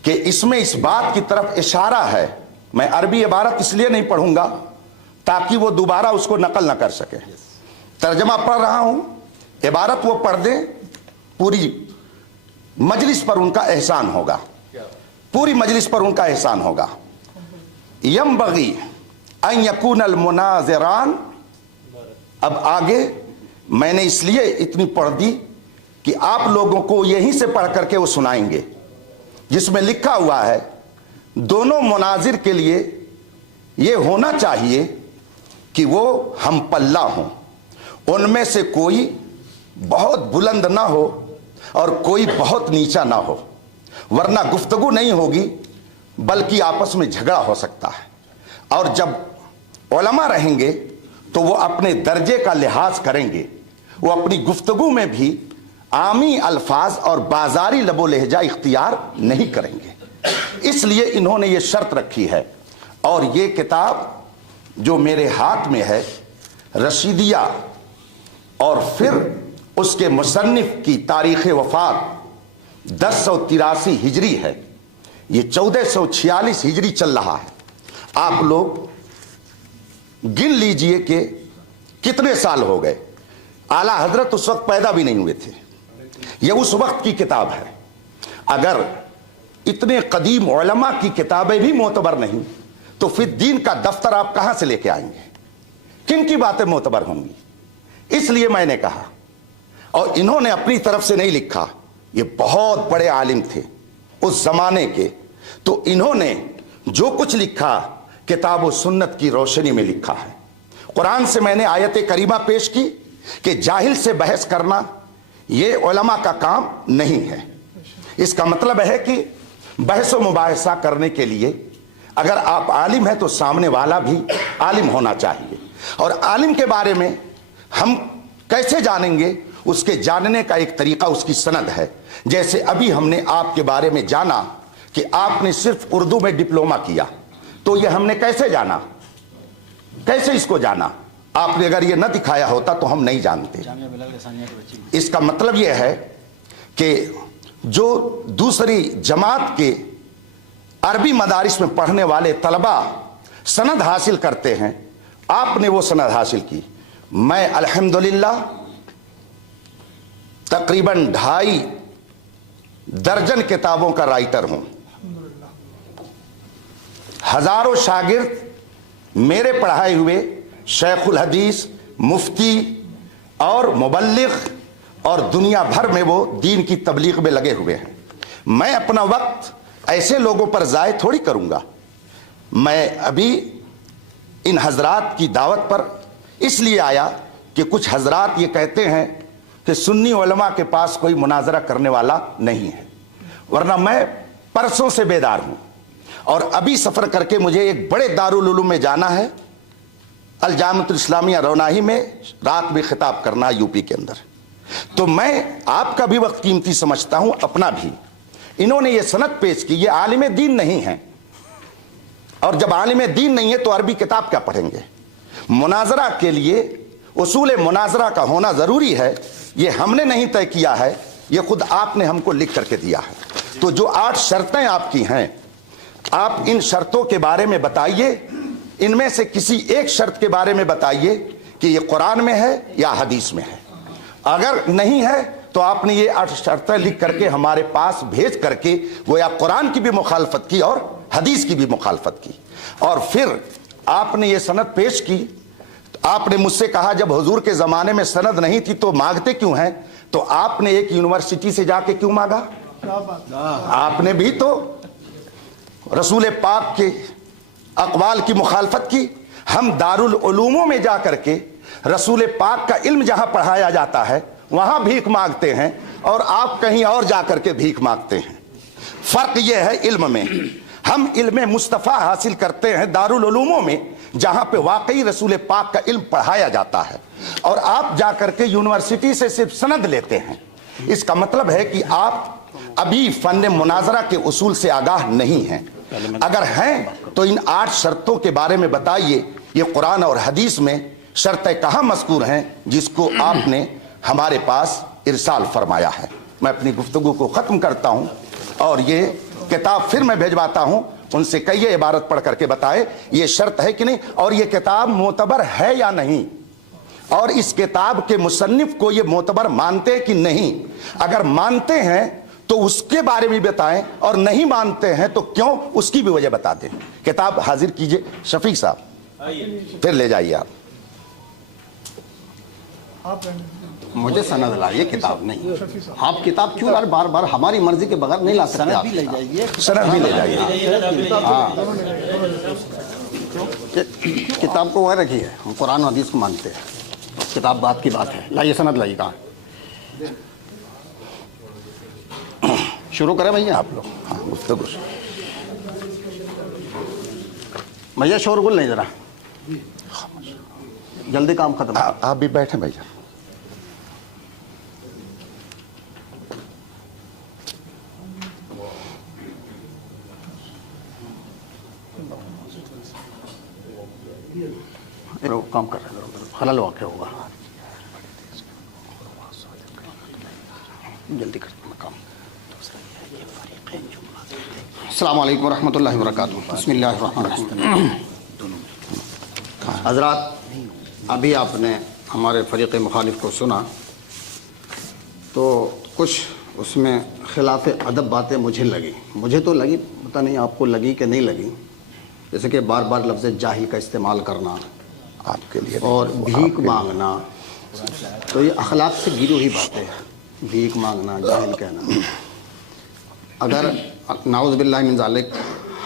کہ اس میں اس بات کی طرف اشارہ ہے۔ میں عربی عبارت اس لیے نہیں پڑھوں گا تاکہ وہ دوبارہ اس کو نقل نہ کر سکے، ترجمہ پڑھ رہا ہوں، عبارت وہ پڑھ دیں، پوری مجلس پر ان کا احسان ہوگا، پوری مجلس پر ان کا احسان ہوگا۔ ینبغی ان یکون المناظران، اب آگے میں نے اس لیے اتنی پڑھ دی کہ آپ لوگوں کو یہیں سے پڑھ کر کے وہ سنائیں گے، جس میں لکھا ہوا ہے دونوں مناظر کے لیے یہ ہونا چاہیے کہ وہ ہم پلہ ہوں، ان میں سے کوئی بہت بلند نہ ہو اور کوئی بہت نیچا نہ ہو، ورنہ گفتگو نہیں ہوگی بلکہ آپس میں جھگڑا ہو سکتا ہے۔ اور جب علماء رہیں گے تو وہ اپنے درجے کا لحاظ کریں گے، وہ اپنی گفتگو میں بھی عامی الفاظ اور بازاری لب و لہجہ اختیار نہیں کریں گے۔ اس لیے انہوں نے یہ شرط رکھی ہے۔ اور یہ کتاب جو میرے ہاتھ میں ہے رشیدیہ، اور پھر اس کے مصنف کی تاریخ وفات 1083 ہجری ہے، یہ 1446 ہجری چل رہا ہے۔ آپ لوگ گن لیجئے کہ کتنے سال ہو گئے، اعلیٰ حضرت اس وقت پیدا بھی نہیں ہوئے تھے، یہ اس وقت کی کتاب ہے۔ اگر اتنے قدیم علماء کی کتابیں بھی معتبر نہیں تو پھر دین کا دفتر آپ کہاں سے لے کے آئیں گے، کن کی باتیں معتبر ہوں گی؟ اس لیے میں نے کہا، اور انہوں نے اپنی طرف سے نہیں لکھا، یہ بہت بڑے عالم تھے اس زمانے کے، تو انہوں نے جو کچھ لکھا کتاب و سنت کی روشنی میں لکھا ہے۔ قرآن سے میں نے آیت کریمہ پیش کی کہ جاہل سے بحث کرنا یہ علماء کا کام نہیں ہے۔ اس کا مطلب ہے کہ بحث و مباحثہ کرنے کے لیے اگر آپ عالم ہیں تو سامنے والا بھی عالم ہونا چاہیے، اور عالم کے بارے میں ہم کیسے جانیں گے؟ اس کے جاننے کا ایک طریقہ اس کی سند ہے۔ جیسے ابھی ہم نے آپ کے بارے میں جانا کہ آپ نے صرف اردو میں ڈپلومہ کیا، تو یہ ہم نے کیسے جانا؟ کیسے اس کو جانا؟ آپ نے اگر یہ نہ دکھایا ہوتا تو ہم نہیں جانتے۔ اس کا مطلب یہ ہے کہ جو دوسری جماعت کے عربی مدارس میں پڑھنے والے طلبہ سند حاصل کرتے ہیں، آپ نے وہ سند حاصل کی۔ میں الحمدللہ تقریباً 2.5 درجن کتابوں کا رائٹر ہوں۔ ہزاروں شاگرد میرے پڑھائے ہوئے شیخ الحدیث، مفتی اور مبلغ اور دنیا بھر میں وہ دین کی تبلیغ میں لگے ہوئے ہیں۔ میں اپنا وقت ایسے لوگوں پر ضائع تھوڑی کروں گا۔ میں ابھی ان حضرات کی دعوت پر اس لیے آیا کہ کچھ حضرات یہ کہتے ہیں کہ سنی علماء کے پاس کوئی مناظرہ کرنے والا نہیں ہے، ورنہ میں پرسوں سے بیدار ہوں، اور ابھی سفر کر کے مجھے ایک بڑے دارالعلوم میں جانا ہے، الجامعۃ الاسلامیہ روناہی میں رات میں خطاب کرنا یو پی کے اندر۔ تو میں آپ کا بھی وقت قیمتی سمجھتا ہوں، اپنا بھی۔ انہوں نے یہ سند پیش کی، یہ عالم دین نہیں ہیں، اور جب عالم دین نہیں ہے تو عربی کتاب کیا پڑھیں گے؟ مناظرہ کے لیے اصول مناظرہ کا ہونا ضروری ہے، یہ ہم نے نہیں طے کیا ہے، یہ خود آپ نے ہم کو لکھ کر کے دیا ہے۔ تو جو 8 شرطیں آپ کی ہیں، آپ ان شرطوں کے بارے میں بتائیے، ان میں سے کسی ایک شرط کے بارے میں بتائیے کہ یہ قرآن میں ہے یا حدیث میں ہے۔ اگر نہیں ہے تو آپ نے یہ 8 شرطیں لکھ کر کے ہمارے پاس بھیج کر کے گویا قرآن کی بھی مخالفت کی اور حدیث کی بھی مخالفت کی، اور پھر آپ نے یہ سند پیش کی۔ آپ نے مجھ سے کہا جب حضور کے زمانے میں سند نہیں تھی تو مانگتے کیوں ہیں؟ تو آپ نے ایک یونیورسٹی سے جا کے کیوں مانگا؟ آپ نے بھی تو رسول پاک کے اقوال کی مخالفت کی۔ ہم دارالعلوموں میں جا کر کے رسول پاک کا علم جہاں پڑھایا جاتا ہے وہاں بھیک مانگتے ہیں، اور آپ کہیں اور جا کر کے بھیک مانگتے ہیں۔ فرق یہ ہے علم میں، ہم علم مصطفیٰ حاصل کرتے ہیں دارالعلوموں میں جہاں پہ واقعی رسول پاک کا علم پڑھایا جاتا ہے، اور آپ جا کر کے یونیورسٹی سے صرف سند لیتے ہیں۔ اس کا مطلب ہے کہ آپ ابھی فن مناظرہ کے اصول سے آگاہ نہیں ہیں۔ اگر ہیں تو ان 8 شرطوں کے بارے میں بتائیے، یہ قرآن اور حدیث میں شرطیں کہاں مذکور ہیں جس کو آپ نے ہمارے پاس ارسال فرمایا ہے؟ میں اپنی گفتگو کو ختم کرتا ہوں، اور یہ کتاب پھر میں بھیجواتا ہوں، ان سے کہیے عبارت پڑھ کر کے بتائے یہ شرط ہے کہ نہیں، اور یہ کتاب معتبر ہے یا نہیں، اور اس کتاب کے مصنف کو یہ معتبر مانتے کہ نہیں۔ اگر مانتے ہیں تو اس کے بارے میں بتائیں، اور نہیں مانتے ہیں تو کیوں، اس کی بھی وجہ بتا دیں۔ کتاب حاضر کیجئے شفیق صاحب، پھر لے جائیے آپ۔ مجھے سند لائیے، کتاب نہیں۔ آپ کتاب کیوں بار بار ہماری مرضی کے بغیر نہیں لا سکتے؟ سند بھی لے جائیے، سند بھی لے جائیے۔ ہاں، کتاب کو وہ رکھی ہے، ہم قرآن و حدیث کو مانتے ہیں، کتاب بات کی بات ہے۔ لائیے سند لائیے، کہاں شروع کریں بھیا آپ لوگ؟ ہاں گفتگو بھیا شور گل نہیں، ذرا جلدی کام ختم۔ آپ بھی بیٹھیں بھیا۔ کام کر رہے ہیں، خلل واقع ہوگا، جلدی کر دیں کام۔ السلام علیکم ورحمۃ اللہ وبرکاتہ۔ بسم اللہ الرحمن الرحیم۔ حضرات، ابھی آپ نے ہمارے فریق مخالف کو سنا تو کچھ اس میں خلاف ادب باتیں مجھے تو لگی، پتہ نہیں آپ کو لگی کہ نہیں لگی، جیسے کہ بار بار لفظ جاہل کا استعمال کرنا آپ کے لیے اور بھیک مانگنا، تو یہ اخلاق سے گری ہوئی باتیں ہیں۔ بھیک مانگنا، جاہل کہنا، اگر نعوذ باللہ من ذالک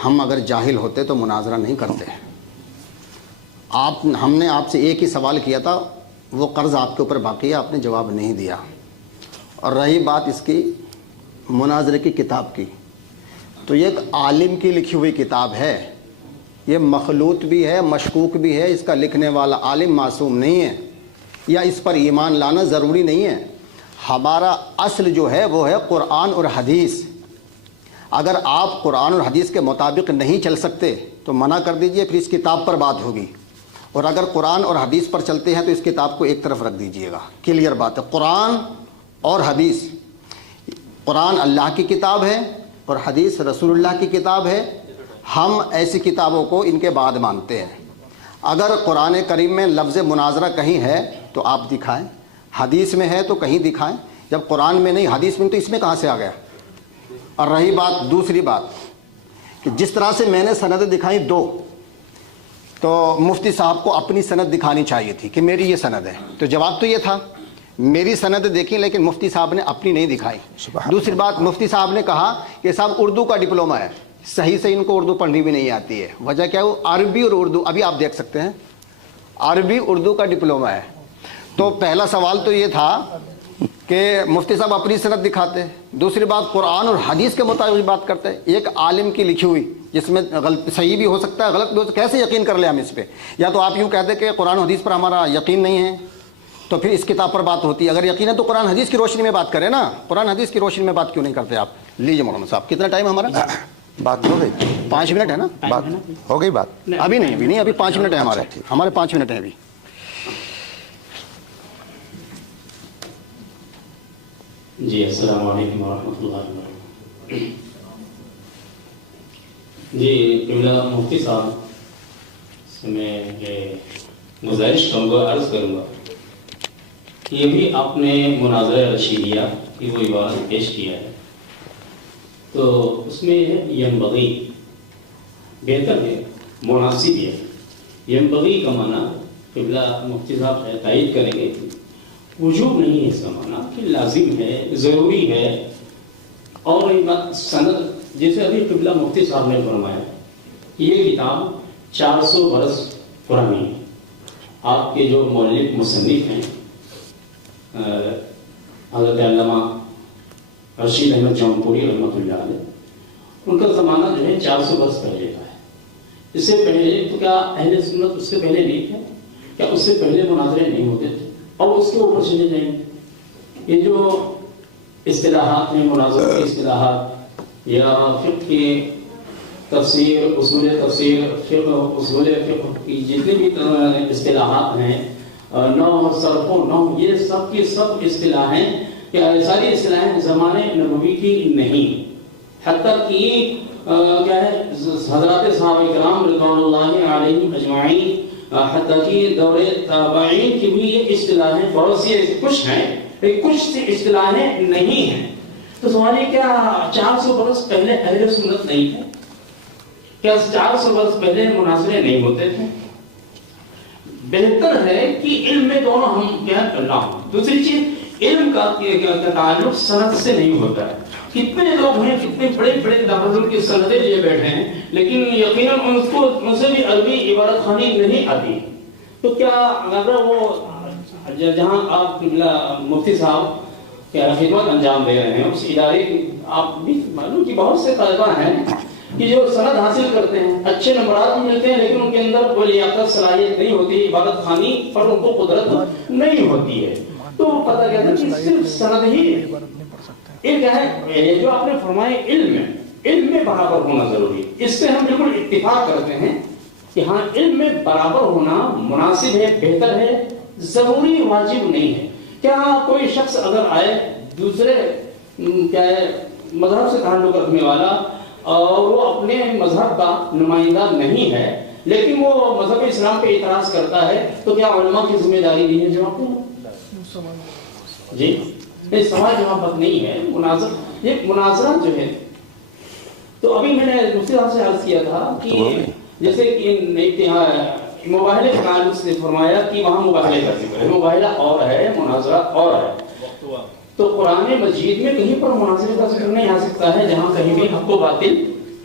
ہم اگر جاہل ہوتے تو مناظرہ نہیں کرتے۔ ہم نے آپ سے ایک ہی سوال کیا تھا، وہ قرض آپ کے اوپر باقی ہے، آپ نے جواب نہیں دیا، اور رہی بات اس کی مناظرے کی کتاب کی، تو یہ ایک عالم کی لکھی ہوئی کتاب ہے، یہ مخلوط بھی ہے، مشکوک بھی ہے، اس کا لکھنے والا عالم معصوم نہیں ہے، یا اس پر ایمان لانا ضروری نہیں ہے۔ ہمارا اصل جو ہے وہ ہے قرآن اور حدیث۔ اگر آپ قرآن اور حدیث کے مطابق نہیں چل سکتے تو منع کر دیجئے، پھر اس کتاب پر بات ہوگی، اور اگر قرآن اور حدیث پر چلتے ہیں تو اس کتاب کو ایک طرف رکھ دیجئے گا۔ کلیئر بات ہے، قرآن اور حدیث، قرآن اللہ کی کتاب ہے اور حدیث رسول اللہ کی کتاب ہے، ہم ایسی کتابوں کو ان کے بعد مانتے ہیں۔ اگر قرآن کریم میں لفظ مناظرہ کہیں ہے تو آپ دکھائیں، حدیث میں ہے تو کہیں دکھائیں، جب قرآن میں نہیں حدیث میں تو اس میں کہاں سے آ گیا؟ اور رہی بات دوسری بات کہ جس طرح سے میں نے سند دکھائی دو، تو مفتی صاحب کو اپنی سند دکھانی چاہیے تھی کہ میری یہ سند ہے، تو جواب تو یہ تھا میری سند دیکھی، لیکن مفتی صاحب نے اپنی نہیں دکھائی۔ دوسری بات، مفتی صاحب نے کہا کہ صاحب اردو کا ڈپلومہ ہے، صحیح سے ان کو اردو پڑھنی بھی نہیں آتی ہے، وجہ کیا ہے؟ عربی اور اردو، ابھی آپ دیکھ سکتے ہیں عربی اردو کا ڈپلومہ ہے۔ تو پہلا سوال تو یہ تھا کہ مفتی صاحب اپنی سند دکھاتے، دوسری بات قرآن اور حدیث کے مطابق بات کرتے، ایک عالم کی لکھی ہوئی جس میں صحیح بھی ہو سکتا ہے غلط بھی ہو سکتا ہے، کیسے یقین کر لیں ہم اس پہ؟ یا تو آپ یوں کہتے کہ قرآن و حدیث پر ہمارا یقین نہیں ہے تو پھر اس کتاب پر بات ہوتی ہے، اگر یقین ہے تو قرآن حدیث کی روشنی میں بات کریں نا، قرآن حدیث کی روشنی میں بات کیوں نہیں کرتے آپ؟ لیجیے مولانا صاحب، کتنا ٹائم ہمارا؟ بات ہو گئی، 5 منٹ ہے نا؟ بات ہو گئی بات؟ ابھی نہیں، ابھی 5 منٹ ہے ہمارے 5 منٹ ہیں ابھی۔ جی السلام علیکم ورحمۃ اللہ وبرکاتہ۔ جی قبلہ مفتی صاحب سے میں یہ گزارش کروں گا، عرض کروں گا کہ یہ بھی آپ نے مناظرہ رشیدیہ کی وہ عبارت پیش کیا ہے، تو اس میں ینبغی بہتر ہے، مناسب ہے۔ ینبغی کا معنی قبلہ مفتی صاحب تائید کریں گے، وجوب نہیں ہے اس کا معنی کہ لازم ہے، ضروری ہے۔ اور سند جیسے ابھی قبلہ مفتی صاحب نے فرمایا، یہ کتاب 400 برس پرانی ہے۔ آپ کے جو مؤلف مصنف ہیں حضرت علامہ رشید احمد جونپوری رحمۃ اللہ علیہ، ان کا زمانہ جو ہے 400 برس پہلے کا ہے۔ اس سے پہلے تو کیا اہل سنت اس سے پہلے نہیں تھے؟ کیا اس سے پہلے مناظرے نہیں ہوتے تھے؟ اور اس کے اوپر چلے جائیں گے، یہ جو اصطلاحات ہیں، مناظرے کی اصطلاحات یا فقہ کی تفسیر، اصول تفسیر، فقہ، اصول فقہ کی جتنی بھی اصطلاحات ہیں، نحو، صرف و نحو، یہ سب کی سب اصطلاحیں، کیا ساری اصطلاحیں زمانے نبوی کی نہیں، حتیٰ کہ کیا ہے حضرات صحابہ کرام رضوان اللہ علیہم اجمعین، حتیٰ کہ دور تابعین کی بھی یہ اصطلاحیں بہت سی کچھ ہیں، لیکن کچھ اصطلاحیں نہیں ہیں۔ تو سوال ہے کیا 400 برس پہلے اہل سنت نہیں تھے؟ کیا 400 برس پہلے مناظرے نہیں ہوتے تھے؟ بہتر ہے کہ علم میں دونوں ہم کیا کرنا ہو۔ دوسری چیز، علم کا تعلق سند سے نہیں ہوتا ہے۔ کتنے لوگ ہیں، کتنے بڑے بڑے دارالعلوم کی سندیں لیے بیٹھے ہیں، لیکن یقیناً ان سے بھی عربی عبارت خوانی نہیں آتی۔ تو کیا اگر وہ جہاں آپ مفتی صاحب کیا خدمت انجام دے رہے ہیں، اس ادارے کی آپ بھی معلوم کہ بہت سے طلبہ ہیں کہ جو سند حاصل کرتے ہیں، اچھے نمبرات ملتے ہیں، لیکن ان کے اندر کوئی لیاقت صلاحیت نہیں ہوتی، عبادت خوانی پر ان کو قدرت نہیں ہوتی ہے۔ تو پتہ کیا تھا کہ صرف سند ہی ایک ہے جو آپ نے فرمائے، علم میں برابر ہونا ضروری ہے۔ اس سے ہم بالکل اتفاق کرتے ہیں کہ ہاں علم میں برابر ہونا مناسب ہے، بہتر ہے، ضروری واجب نہیں ہے۔ کیا کوئی شخص اگر آئے دوسرے کیا ہے مذہب سے تعلق رکھنے والا اور وہ اپنے مذہب کا نمائندہ نہیں ہے، لیکن وہ مذہب اسلام پہ اعتراض کرتا ہے، تو کیا علماء کی ذمہ داری نہیں ہے جواب دینا؟ جی نہیں، سوال جواب نہیں ہے، مناظرہ جو ہے۔ تو ابھی میں نے مفتی صاحب سے عرض کیا تھا کہ جیسے کہ مباحلے کے تعلق سے فرمایا کہ وہاں مباحلے کا ذکر ہے، مباحلہ اور ہے، مناظرہ اور ہے۔ تو قرآن مجید میں کہیں پر مناظرے کا ذکر نہیں آ سکتا ہے، جہاں کہیں بھی حق و باطل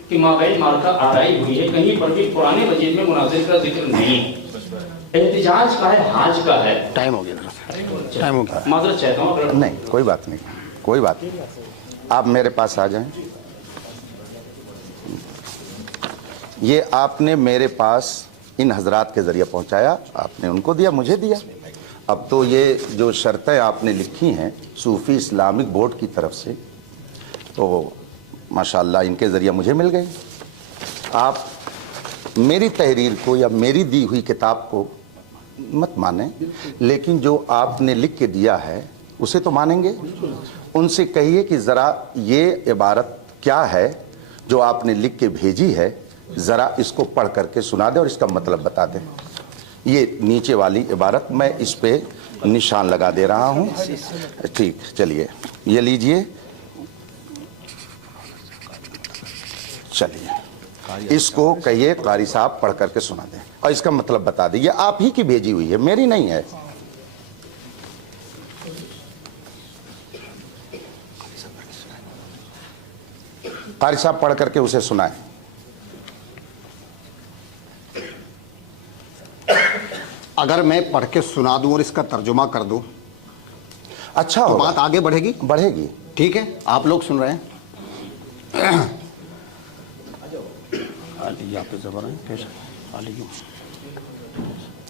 کی مابین مارکا آرائی ہوئی ہے، کہیں پر بھی قرآن مجید میں مناظرے کا ذکر نہیں۔ احتجاج کا ہے، حاج کا ہے۔ ٹائم ہو گیا، ٹائم ہو گیا، معذرت چاہتا ہوں، نہیں کوئی بات نہیں۔ کوئی بات نہیں, آپ میرے پاس آ جائیں. یہ آپ نے میرے پاس ان حضرات کے ذریعے پہنچایا, آپ نے ان کو دیا, مجھے دیا. اب تو یہ جو شرطیں آپ نے لکھی ہیں صوفی اسلامک بورڈ کی طرف سے, تو ماشاءاللہ ان کے ذریعے مجھے مل گئی. آپ میری تحریر کو یا میری دی ہوئی کتاب کو مت مانیں, لیکن جو آپ نے لکھ کے دیا ہے اسے تو مانیں گے. ان سے کہیے کہ ذرا یہ عبارت کیا ہے جو آپ نے لکھ کے بھیجی ہے, ذرا اس کو پڑھ کر کے سنا دیں اور اس کا مطلب بتا دیں. یہ نیچے والی عبارت میں اس پہ نشان لگا دے رہا ہوں. ٹھیک, چلیے یہ لیجئے, چلیے اس کو کہیے قاری صاحب پڑھ کر کے سنا دیں اور اس کا مطلب بتا دیں. یہ آپ ہی کی بھیجی ہوئی ہے, میری نہیں ہے. قاری صاحب پڑھ کر کے اسے سنائیں. اگر میں پڑھ کے سنا دوں اور اس کا ترجمہ کر دوں اچھا تو ہوگا, بات آگے بڑھے گی. بڑھے گی. ٹھیک ہے, آپ لوگ سن رہے ہیں.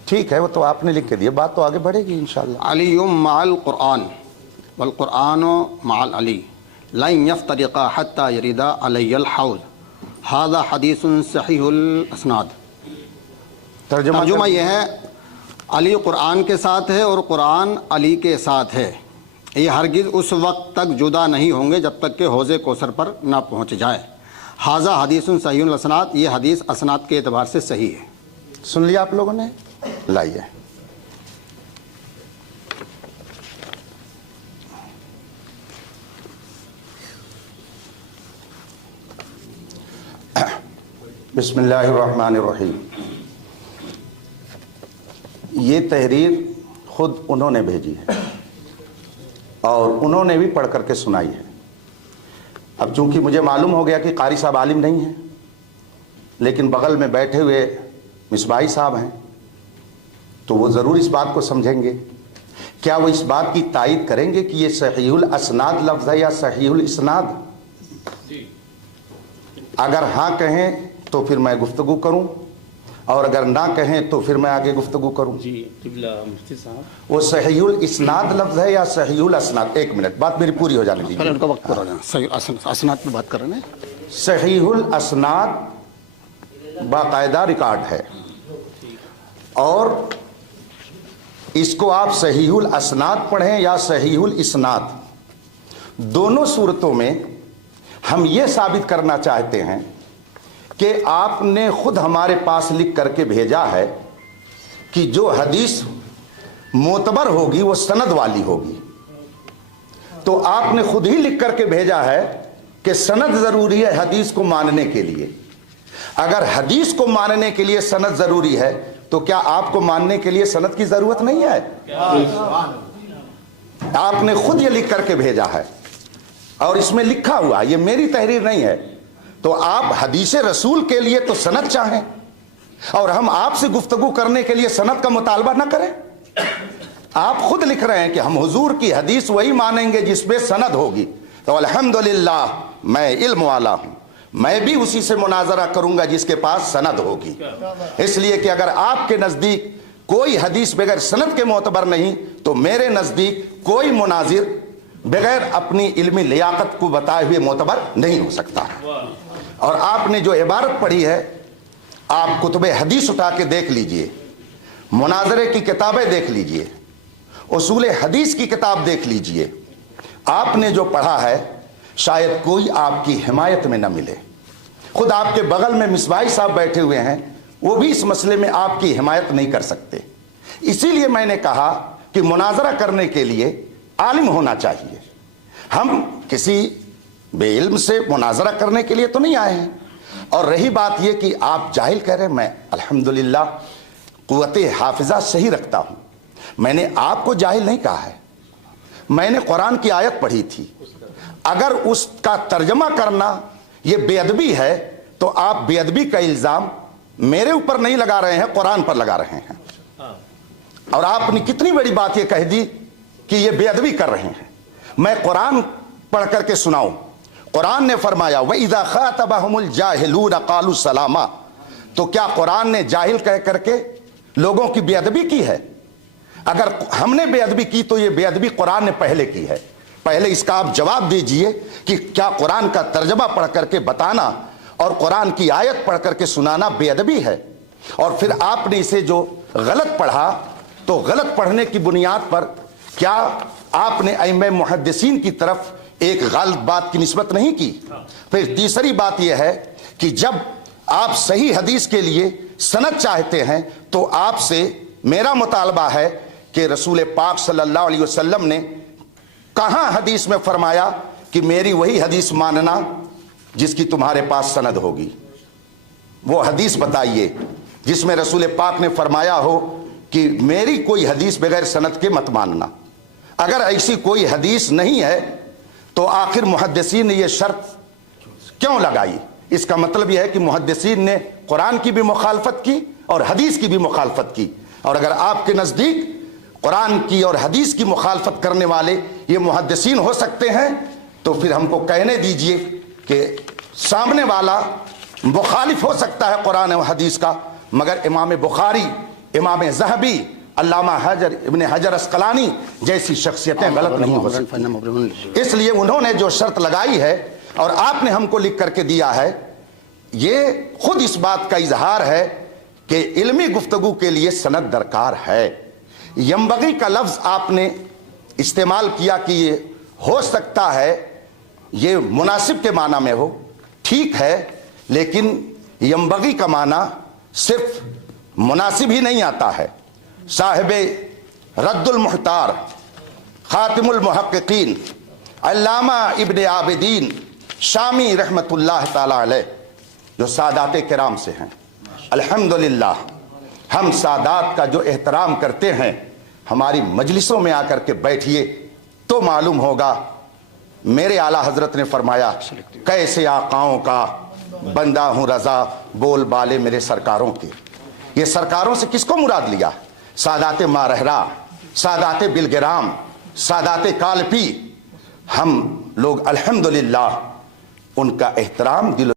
ٹھیک ہے, وہ تو آپ نے لکھ کے دیا, بات تو آگے بڑھے گی انشاءاللہ. علی مع القرآن والقرآن مع العلی لن یفترقا حتی یریدا علی الحوض ھذا حدیث صحیح الاسناد. ترجمہ یہ ہے, علی قرآن کے ساتھ ہے اور قرآن علی کے ساتھ ہے. یہ ہرگز اس وقت تک جدا نہیں ہوں گے جب تک کہ حوض کوثر پر نہ پہنچ جائے. ھذا حدیث صحیح الاسناد, یہ حدیث اسناد کے اعتبار سے صحیح ہے. سن لیا آپ لوگوں نے, لائیے. بسم اللہ الرحمن الرحیم. یہ تحریر خود انہوں نے بھیجی ہے اور انہوں نے بھی پڑھ کر کے سنائی ہے. اب چونکہ مجھے معلوم ہو گیا کہ قاری صاحب عالم نہیں ہیں, لیکن بغل میں بیٹھے ہوئے مصباحی صاحب ہیں, تو وہ ضرور اس بات کو سمجھیں گے. کیا وہ اس بات کی تائید کریں گے کہ یہ صحیح الاسناد لفظ ہے یا صحیح الاسناد؟ اگر ہاں کہیں تو پھر میں گفتگو کروں, اور اگر نہ کہیں تو پھر میں آگے گفتگو کروں. جی قبلہ مفتی صاحب, وہ صحیح الاسناد لفظ ہے یا صحیح الاسناد؟ ایک منٹ, بات میری پوری ہو جانے دیجیے. پہلے ان کا وقت پورا ہو جانا. صحیح اسناد پہ بات کر رہے ہیں. صحیح الاسناد باقاعدہ ریکارڈ ہے, اور اس کو آپ صحیح الاسناد پڑھیں یا صحیح الاسناد, دونوں صورتوں میں ہم یہ ثابت کرنا چاہتے ہیں کہ آپ نے خود ہمارے پاس لکھ کر کے بھیجا ہے کہ جو حدیث معتبر ہوگی وہ سند والی ہوگی. تو آپ نے خود ہی لکھ کر کے بھیجا ہے کہ سند ضروری ہے حدیث کو ماننے کے لیے. اگر حدیث کو ماننے کے لیے سند ضروری ہے تو کیا آپ کو ماننے کے لیے سند کی ضرورت نہیں ہے؟ آپ نے خود یہ لکھ کر کے بھیجا ہے اور اس میں لکھا ہوا, یہ میری تحریر نہیں ہے. تو آپ حدیث رسول کے لیے تو سند چاہیں اور ہم آپ سے گفتگو کرنے کے لیے سند کا مطالبہ نہ کریں. آپ خود لکھ رہے ہیں کہ ہم حضور کی حدیث وہی مانیں گے جس میں سند ہوگی. تو الحمدللہ میں علم والا ہوں, میں بھی اسی سے مناظرہ کروں گا جس کے پاس سند ہوگی. اس لیے کہ اگر آپ کے نزدیک کوئی حدیث بغیر سند کے معتبر نہیں تو میرے نزدیک کوئی مناظر بغیر اپنی علمی لیاقت کو بتائے ہوئے معتبر نہیں ہو سکتا. اور آپ نے جو عبارت پڑھی ہے, آپ کتب حدیث اٹھا کے دیکھ لیجئے, مناظرے کی کتابیں دیکھ لیجئے, اصول حدیث کی کتاب دیکھ لیجئے. آپ نے جو پڑھا ہے شاید کوئی آپ کی حمایت میں نہ ملے. خود آپ کے بغل میں مصباحی صاحب بیٹھے ہوئے ہیں, وہ بھی اس مسئلے میں آپ کی حمایت نہیں کر سکتے. اسی لیے میں نے کہا کہ مناظرہ کرنے کے لیے عالم ہونا چاہیے. ہم کسی بے علم سے مناظرہ کرنے کے لیے تو نہیں آئے ہیں. اور رہی بات یہ کہ آپ جاہل کہہ رہے ہیں, میں الحمدللہ قوت حافظہ صحیح رکھتا ہوں. میں نے آپ کو جاہل نہیں کہا ہے. میں نے قرآن کی آیت پڑھی تھی. اگر اس کا ترجمہ کرنا یہ بے ادبی ہے تو آپ بے ادبی کا الزام میرے اوپر نہیں لگا رہے ہیں, قرآن پر لگا رہے ہیں. اور آپ نے کتنی بڑی بات یہ کہہ دی کہ یہ بے ادبی کر رہے ہیں. میں قرآن پڑھ کر کے سناؤں. قرآن نے فرمایا وَإِذَا خَاطَبَهُمُ الْجَاهِلُونَ قَالُوا سَلَامًا. تو کیا قرآن نے جاہل کہہ کر کے لوگوں کی بے ادبی کی ہے؟ اگر ہم نے بے ادبی کی تو یہ بے ادبی قرآن نے پہلے کی ہے. پہلے اس کا آپ جواب دیجئے کہ کیا قرآن کا ترجمہ پڑھ کر کے بتانا اور قرآن کی آیت پڑھ کر کے سنانا بے ادبی ہے؟ اور پھر آپ نے اسے جو غلط پڑھا تو غلط پڑھنے کی بنیاد پر کیا آپ نے ائمہ محدثین کی طرف ایک غلط بات کی نسبت نہیں کی؟ پھر تیسری بات یہ ہے کہ جب آپ صحیح حدیث کے لیے سند چاہتے ہیں تو آپ سے میرا مطالبہ ہے کہ رسول پاک صلی اللہ علیہ وسلم نے کہاں حدیث میں فرمایا کہ میری وہی حدیث ماننا جس کی تمہارے پاس سند ہوگی؟ وہ حدیث بتائیے جس میں رسول پاک نے فرمایا ہو کہ میری کوئی حدیث بغیر سند کے مت ماننا. اگر ایسی کوئی حدیث نہیں ہے تو آخر محدثین نے یہ شرط کیوں لگائی؟ اس کا مطلب یہ ہے کہ محدثین نے قرآن کی بھی مخالفت کی اور حدیث کی بھی مخالفت کی. اور اگر آپ کے نزدیک قرآن کی اور حدیث کی مخالفت کرنے والے یہ محدثین ہو سکتے ہیں تو پھر ہم کو کہنے دیجئے کہ سامنے والا مخالف ہو سکتا ہے قرآن و حدیث کا، مگر امام بخاری، امام ذہبی، علامہ ابن حجر اسقلانی جیسی شخصیتیں غلط نہیں ہو سکتی. اس لیے انہوں نے جو شرط لگائی ہے اور آپ نے ہم کو لکھ کر کے دیا ہے، یہ خود اس بات کا اظہار ہے کہ علمی گفتگو کے لیے سند درکار ہے. ینبغی کا لفظ آپ نے استعمال کیا کہ یہ ہو سکتا ہے، یہ مناسب کے معنی میں ہو، ٹھیک ہے، لیکن ینبغی کا معنی صرف مناسب ہی نہیں آتا ہے. صاحب رد المحتار، خاتم المحققین، علامہ ابن عابدین شامی رحمت اللہ تعالی علیہ جو سادات کرام سے ہیں، الحمدللہ ہم سادات کا جو احترام کرتے ہیں، ہماری مجلسوں میں آ کر کے بیٹھیے تو معلوم ہوگا. میرے اعلیٰ حضرت نے فرمایا کیسے آقاؤں کا بندہ ہوں رضا، بول بالے میرے سرکاروں کے. یہ سرکاروں سے کس کو مراد لیا؟ سادات مارہرا، سادات بلگرام، سادات کالپی. ہم لوگ الحمدللہ ان کا احترام دل